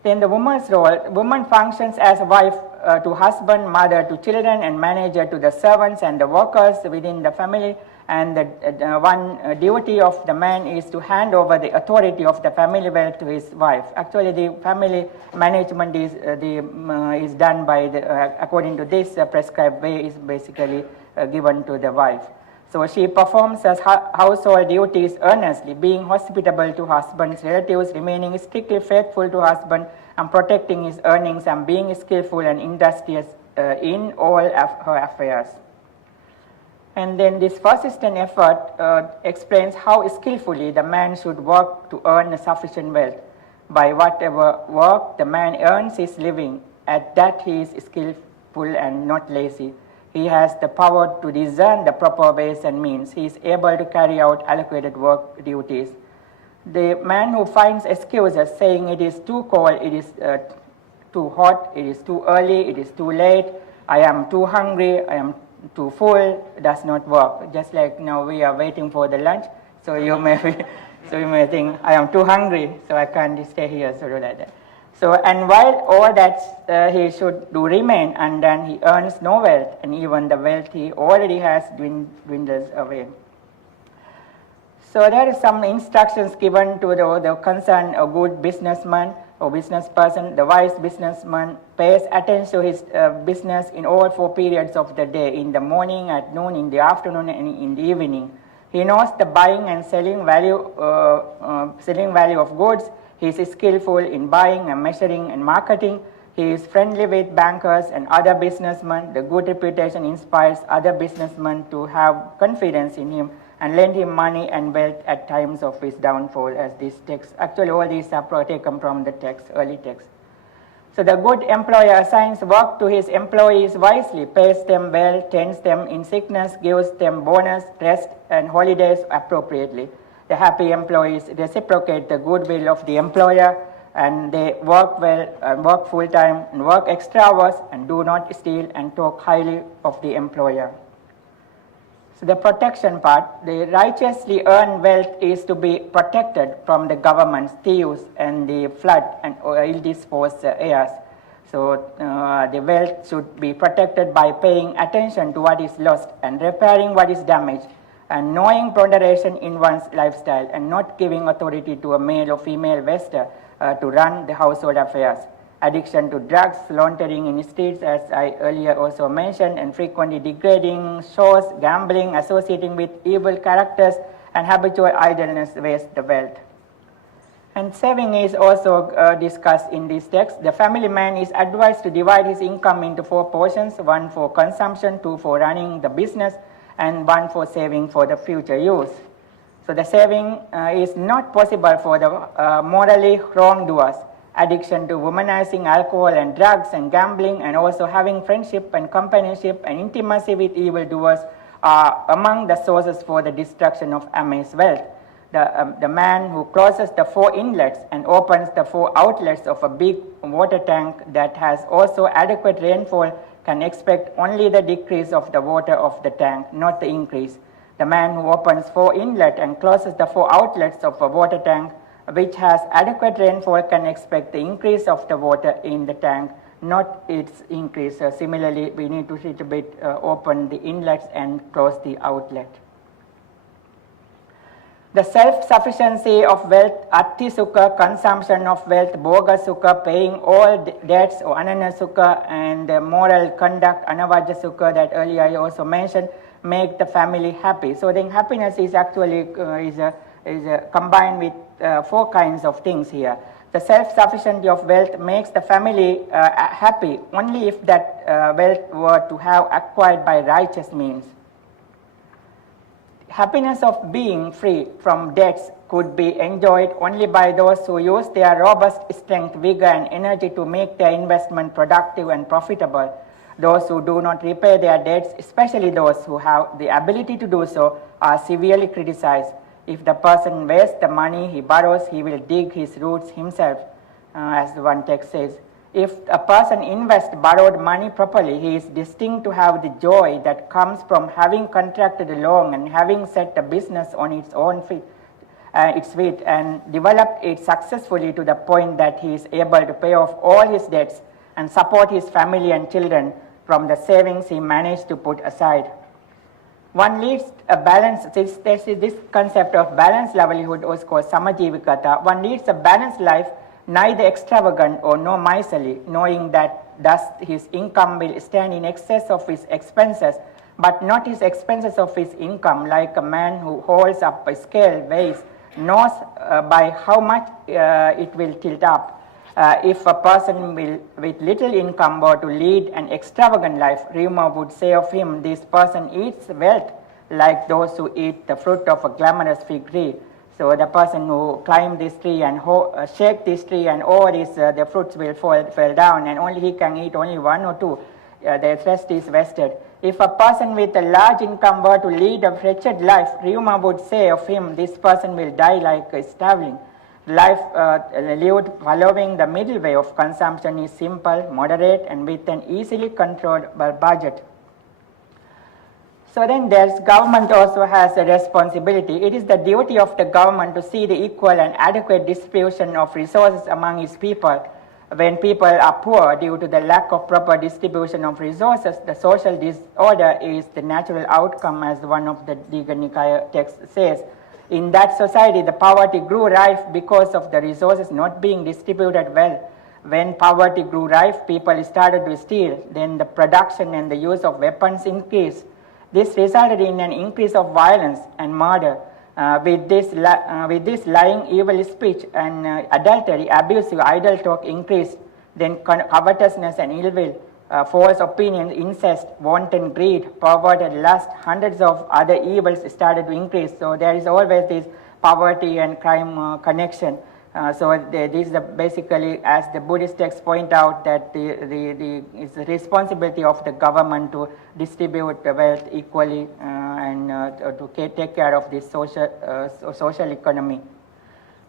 Then the woman's role, woman functions as a wife to husband, mother to children, and manager to the servants and the workers within the family. And the one duty of the man is to hand over the authority of the family wealth to his wife. Actually, the family management is done by according to this prescribed way, is basically given to the wife. So she performs as household duties earnestly, being hospitable to husband's relatives, remaining strictly faithful to husband, and protecting his earnings, and being skillful and industrious in all her affairs. And then this persistent effort explains how skillfully the man should work to earn sufficient wealth. By whatever work the man earns his living, at that he is skillful and not lazy. He has the power to discern the proper ways and means. He is able to carry out allocated work duties. The man who finds excuses saying it is too cold, it is too hot, it is too early, it is too late, I am too hungry, I am too full, does not work. Just like now we are waiting for the lunch, so you may think I am too hungry, so I can't stay here, so do like that. So, and while all that he should do remain, and then he earns no wealth, and even the wealth he already has dwindles away. So there are some instructions given to the concerned a good businessman or business person. The wise businessman pays attention to his business in all 4 periods of the day, in the morning, at noon, in the afternoon, and in the evening. He knows the buying and selling value of goods. He is skillful in buying and measuring and marketing. He is friendly with bankers and other businessmen. The good reputation inspires other businessmen to have confidence in him and lend him money and wealth at times of his downfall, as this text. Actually, all these are taken from the text, early text. So the good employer assigns work to his employees wisely, pays them well, tends them in sickness, gives them bonus, rest, and holidays appropriately. The happy employees reciprocate the goodwill of the employer, and they work well and work full time and work extra hours and do not steal and talk highly of the employer. So the protection part, the righteously earned wealth is to be protected from the government's thieves and the flood and ill-disposed heirs. So the wealth should be protected by paying attention to what is lost and repairing what is damaged, and knowing moderation in one's lifestyle, and not giving authority to a male or female vestor to run the household affairs. Addiction to drugs, laundering in streets, as I earlier also mentioned, and frequently degrading shows, gambling, associating with evil characters, and habitual idleness waste the wealth. And saving is also discussed in this text. The family man is advised to divide his income into 4 portions, 1 for consumption, 2 for running the business, and 1 for saving for the future use. So the saving is not possible for the morally wrongdoers. Addiction to womanizing, alcohol and drugs and gambling, and also having friendship and companionship and intimacy with evildoers are among the sources for the destruction of amassed wealth. The man who closes the 4 inlets and opens the 4 outlets of a big water tank that has also adequate rainfall can expect only the decrease of the water of the tank, not the increase. The man who opens 4 inlets and closes the 4 outlets of a water tank which has adequate rainfall can expect the increase of the water in the tank, not its increase. Similarly, we need to little bit open the inlets and close the outlet. The self-sufficiency of wealth, atti sukha, consumption of wealth, bhoga sukha, paying all debts, or anana sukha, and moral conduct, anavajja sukha, that earlier I also mentioned, make the family happy. So then happiness is actually combined with 4 kinds of things here. The self-sufficiency of wealth makes the family happy only if that wealth were to have acquired by righteous means. Happiness of being free from debts could be enjoyed only by those who use their robust strength, vigor, and energy to make their investment productive and profitable. Those who do not repay their debts, especially those who have the ability to do so, are severely criticized. If the person wastes the money he borrows, he will dig his roots himself, as one text says. If a person invests borrowed money properly, he is destined to have the joy that comes from having contracted a loan and having set a business on its own feet, and developed it successfully to the point that he is able to pay off all his debts and support his family and children from the savings he managed to put aside. One leads a balance, this concept of balanced livelihood was called samajivikata. One leads a balanced life, neither extravagant or no miserly, knowing that thus his income will stand in excess of his expenses, but not his expenses of his income, like a man who holds up a scale, weighs, knows by how much it will tilt up. If a person with little income were to lead an extravagant life, Rima would say of him, this person eats wealth like those who eat the fruit of a glamorous fig tree. So the person who climbed this tree and shake this tree and all this, the fruits will fall down, and only he can eat only one or two. The rest is wasted. If a person with a large income were to lead a wretched life, Ryuma would say of him, this person will die like a starveling. Life lived following the middle way of consumption is simple, moderate, and with an easily controlled budget. So then there's government also has a responsibility. It is the duty of the government to see the equal and adequate distribution of resources among its people. When people are poor due to the lack of proper distribution of resources, the social disorder is the natural outcome, as one of the Digha Nikaya texts says. In that society, the poverty grew rife because of the resources not being distributed well. When poverty grew rife, people started to steal. Then the production and the use of weapons increased. This resulted in an increase of violence and murder. With this lying, evil speech and adultery, abusive, idle talk increased. Then covetousness and ill will, false opinions, incest, wanton greed, perverted lust, hundreds of other evils started to increase. So there is always this poverty and crime connection. This is basically, as the Buddhist texts point out, that it's the responsibility of the government to distribute the wealth equally and to take care of this social economy.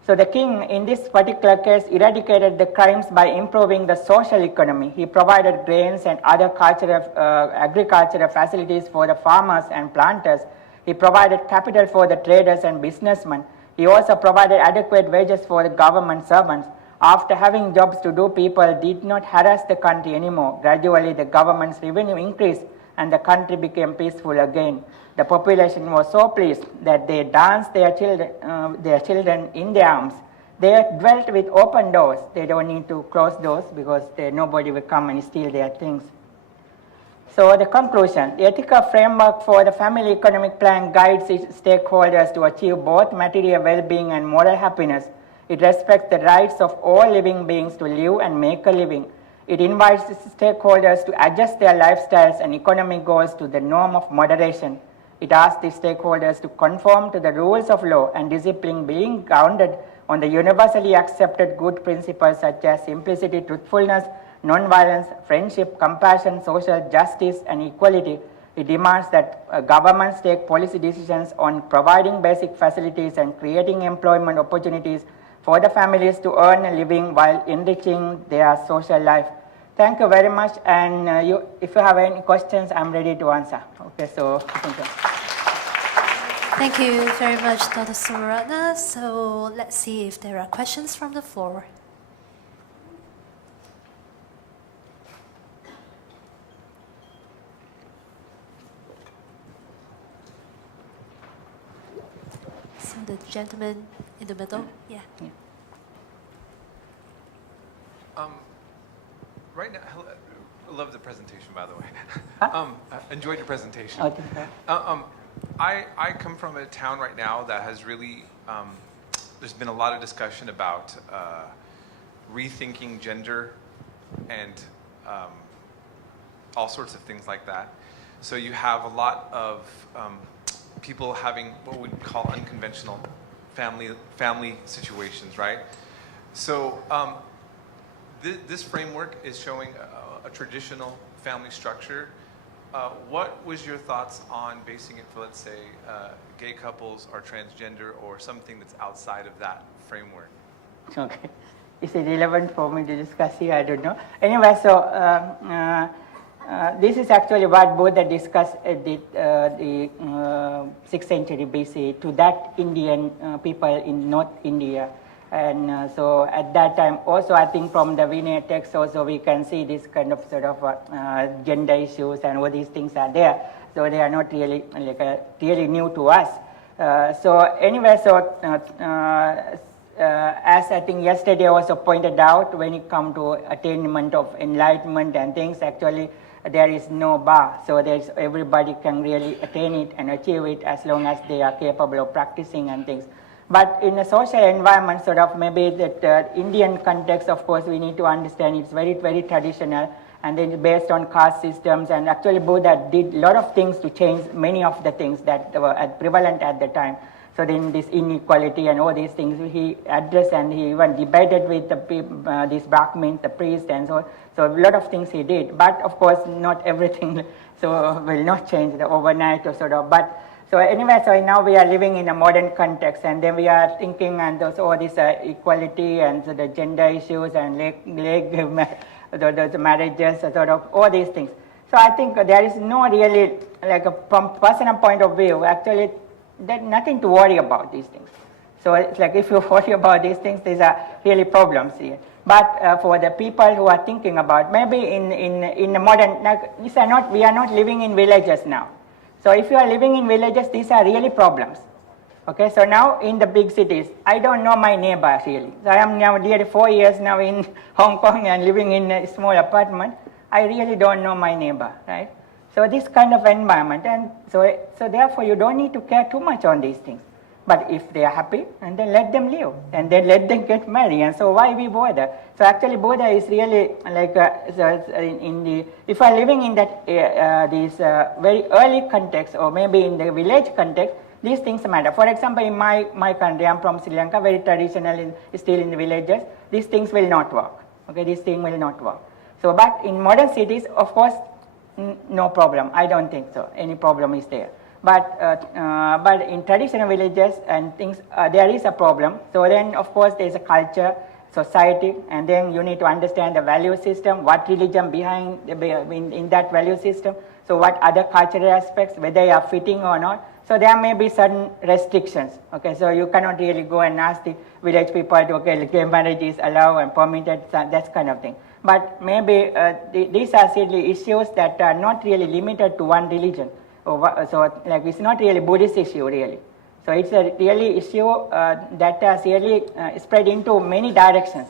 So the king, in this particular case, eradicated the crimes by improving the social economy. He provided grains and other agricultural facilities for the farmers and planters. He provided capital for the traders and businessmen. He also provided adequate wages for the government servants. After having jobs to do, people did not harass the country anymore. Gradually, the government's revenue increased and the country became peaceful again. The population was so pleased that they danced their children in their arms. They dwelt with open doors. They don't need to close doors because nobody will come and steal their things. So the conclusion, the ethical framework for the family economic plan guides its stakeholders to achieve both material well-being and moral happiness. It respects the rights of all living beings to live and make a living. It invites its stakeholders to adjust their lifestyles and economic goals to the norm of moderation. It asks the stakeholders to conform to the rules of law and discipline, being grounded on the universally accepted good principles such as simplicity, truthfulness, non-violence, friendship, compassion, social justice, and equality. It demands that governments take policy decisions on providing basic facilities and creating employment opportunities for the families to earn a living while enriching their social life. Thank you very much, and if you have any questions, I'm ready to answer. Okay, so thank you. Thank you very much, Dr. Somaratne. So let's see if there are questions from the floor. So the gentleman in the middle, yeah. Right now, I love the presentation, by the way. Enjoyed your presentation. I come from a town right now that has really, there's been a lot of discussion about rethinking gender and all sorts of things like that. So you have a lot of people having what we'd call unconventional family situations, right? So this framework is showing a traditional family structure. What was your thoughts on basing it for, let's say, gay couples or transgender or something that's outside of that framework? Okay. Is it relevant for me to discuss here? I don't know. Anyway, so this is actually what Buddha discussed at the 6th century BC to that Indian people in North India. And so at that time, also I think from the Vinaya text also we can see this kind of sort of gender issues and all these things are there. So they are not really really new to us. So anyway, so as I think yesterday also pointed out, when it comes to attainment of enlightenment and things, actually there is no bar. So there's everybody can really attain it and achieve it as long as they are capable of practicing and things. But in a social environment, sort of maybe that Indian context, of course, we need to understand it's very, very traditional, and then based on caste systems. And actually, Buddha did a lot of things to change many of the things that were prevalent at the time. So then this inequality and all these things he addressed, and he even debated with the these Brahmins, the priests, and so on. So a lot of things he did, but of course not everything so will not change overnight or sort of. But so anyway, so now we are living in a modern context, and then we are thinking and all this equality and so the gender issues and the marriages, sort of all these things. So I think there is no really, like from personal point of view, actually there's nothing to worry about these things. So it's like if you worry about these things, these are really problems here. But for the people who are thinking about, maybe in the modern, like we are not living in villages now. So if you are living in villages, these are really problems. Okay, so now in the big cities, I don't know my neighbor really. So I am now nearly 4 years now in Hong Kong and living in a small apartment. I really don't know my neighbor, right? So this kind of environment, and so therefore you don't need to care too much on these things. But if they are happy, and then let them live, and then let them get married, and so why we bother? So actually Buddha is really like, if you are living in that this very early context, or maybe in the village context, these things matter. For example, in my country, I'm from Sri Lanka, very traditional, still in the villages, these things will not work. Okay, this thing will not work. So, but in modern cities, of course, no problem. I don't think so. Any problem is there. But in traditional villages and things, there is a problem. So then, of course, there is a culture, society, and then you need to understand the value system, what religion behind in that value system. So what other cultural aspects, whether they are fitting or not. So there may be certain restrictions. Okay, so you cannot really go and ask the village people to, okay, gay marriage is allowed and permitted, that kind of thing. But maybe these are really issues that are not really limited to one religion. So like it's not really Buddhist issue really. So it's a really issue that has really spread into many directions.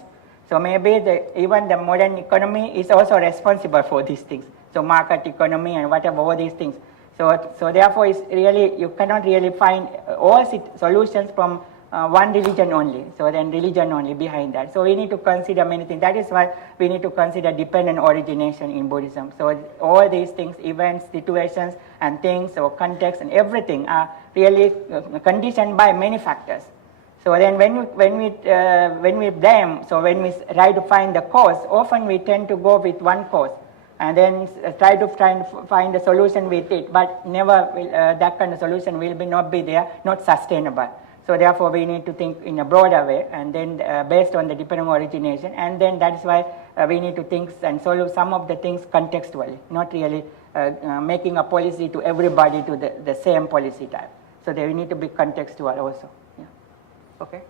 So maybe even the modern economy is also responsible for these things. So market economy and whatever, all these things. So therefore it's really, you cannot really find all solutions from one religion only, so then religion only behind that. So we need to consider many things. That is why we need to consider dependent origination in Buddhism. So all these things, events, situations, and things, or context, and everything are really conditioned by many factors. So then when we blame, so when we try to find the cause, often we tend to go with one cause, and then try to find a solution with it, but never will, that kind of solution will not be there, not sustainable. So therefore we need to think in a broader way, and then based on the dependent origination, and then that is why we need to think and solve some of the things contextually, not really making a policy to everybody to the same policy type. So they need to be contextual also. Yeah. Okay.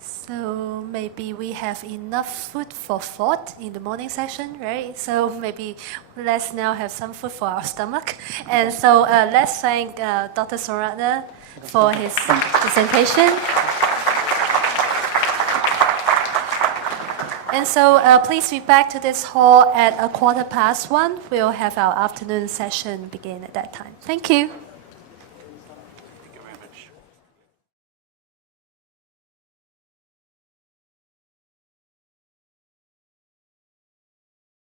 So maybe we have enough food for thought in the morning session, right? So maybe let's now have some food for our stomach. And so let's thank Dr. Somaratne for his presentation. And so please be back to this hall at 1:15. We'll have our afternoon session begin at that time. Thank you.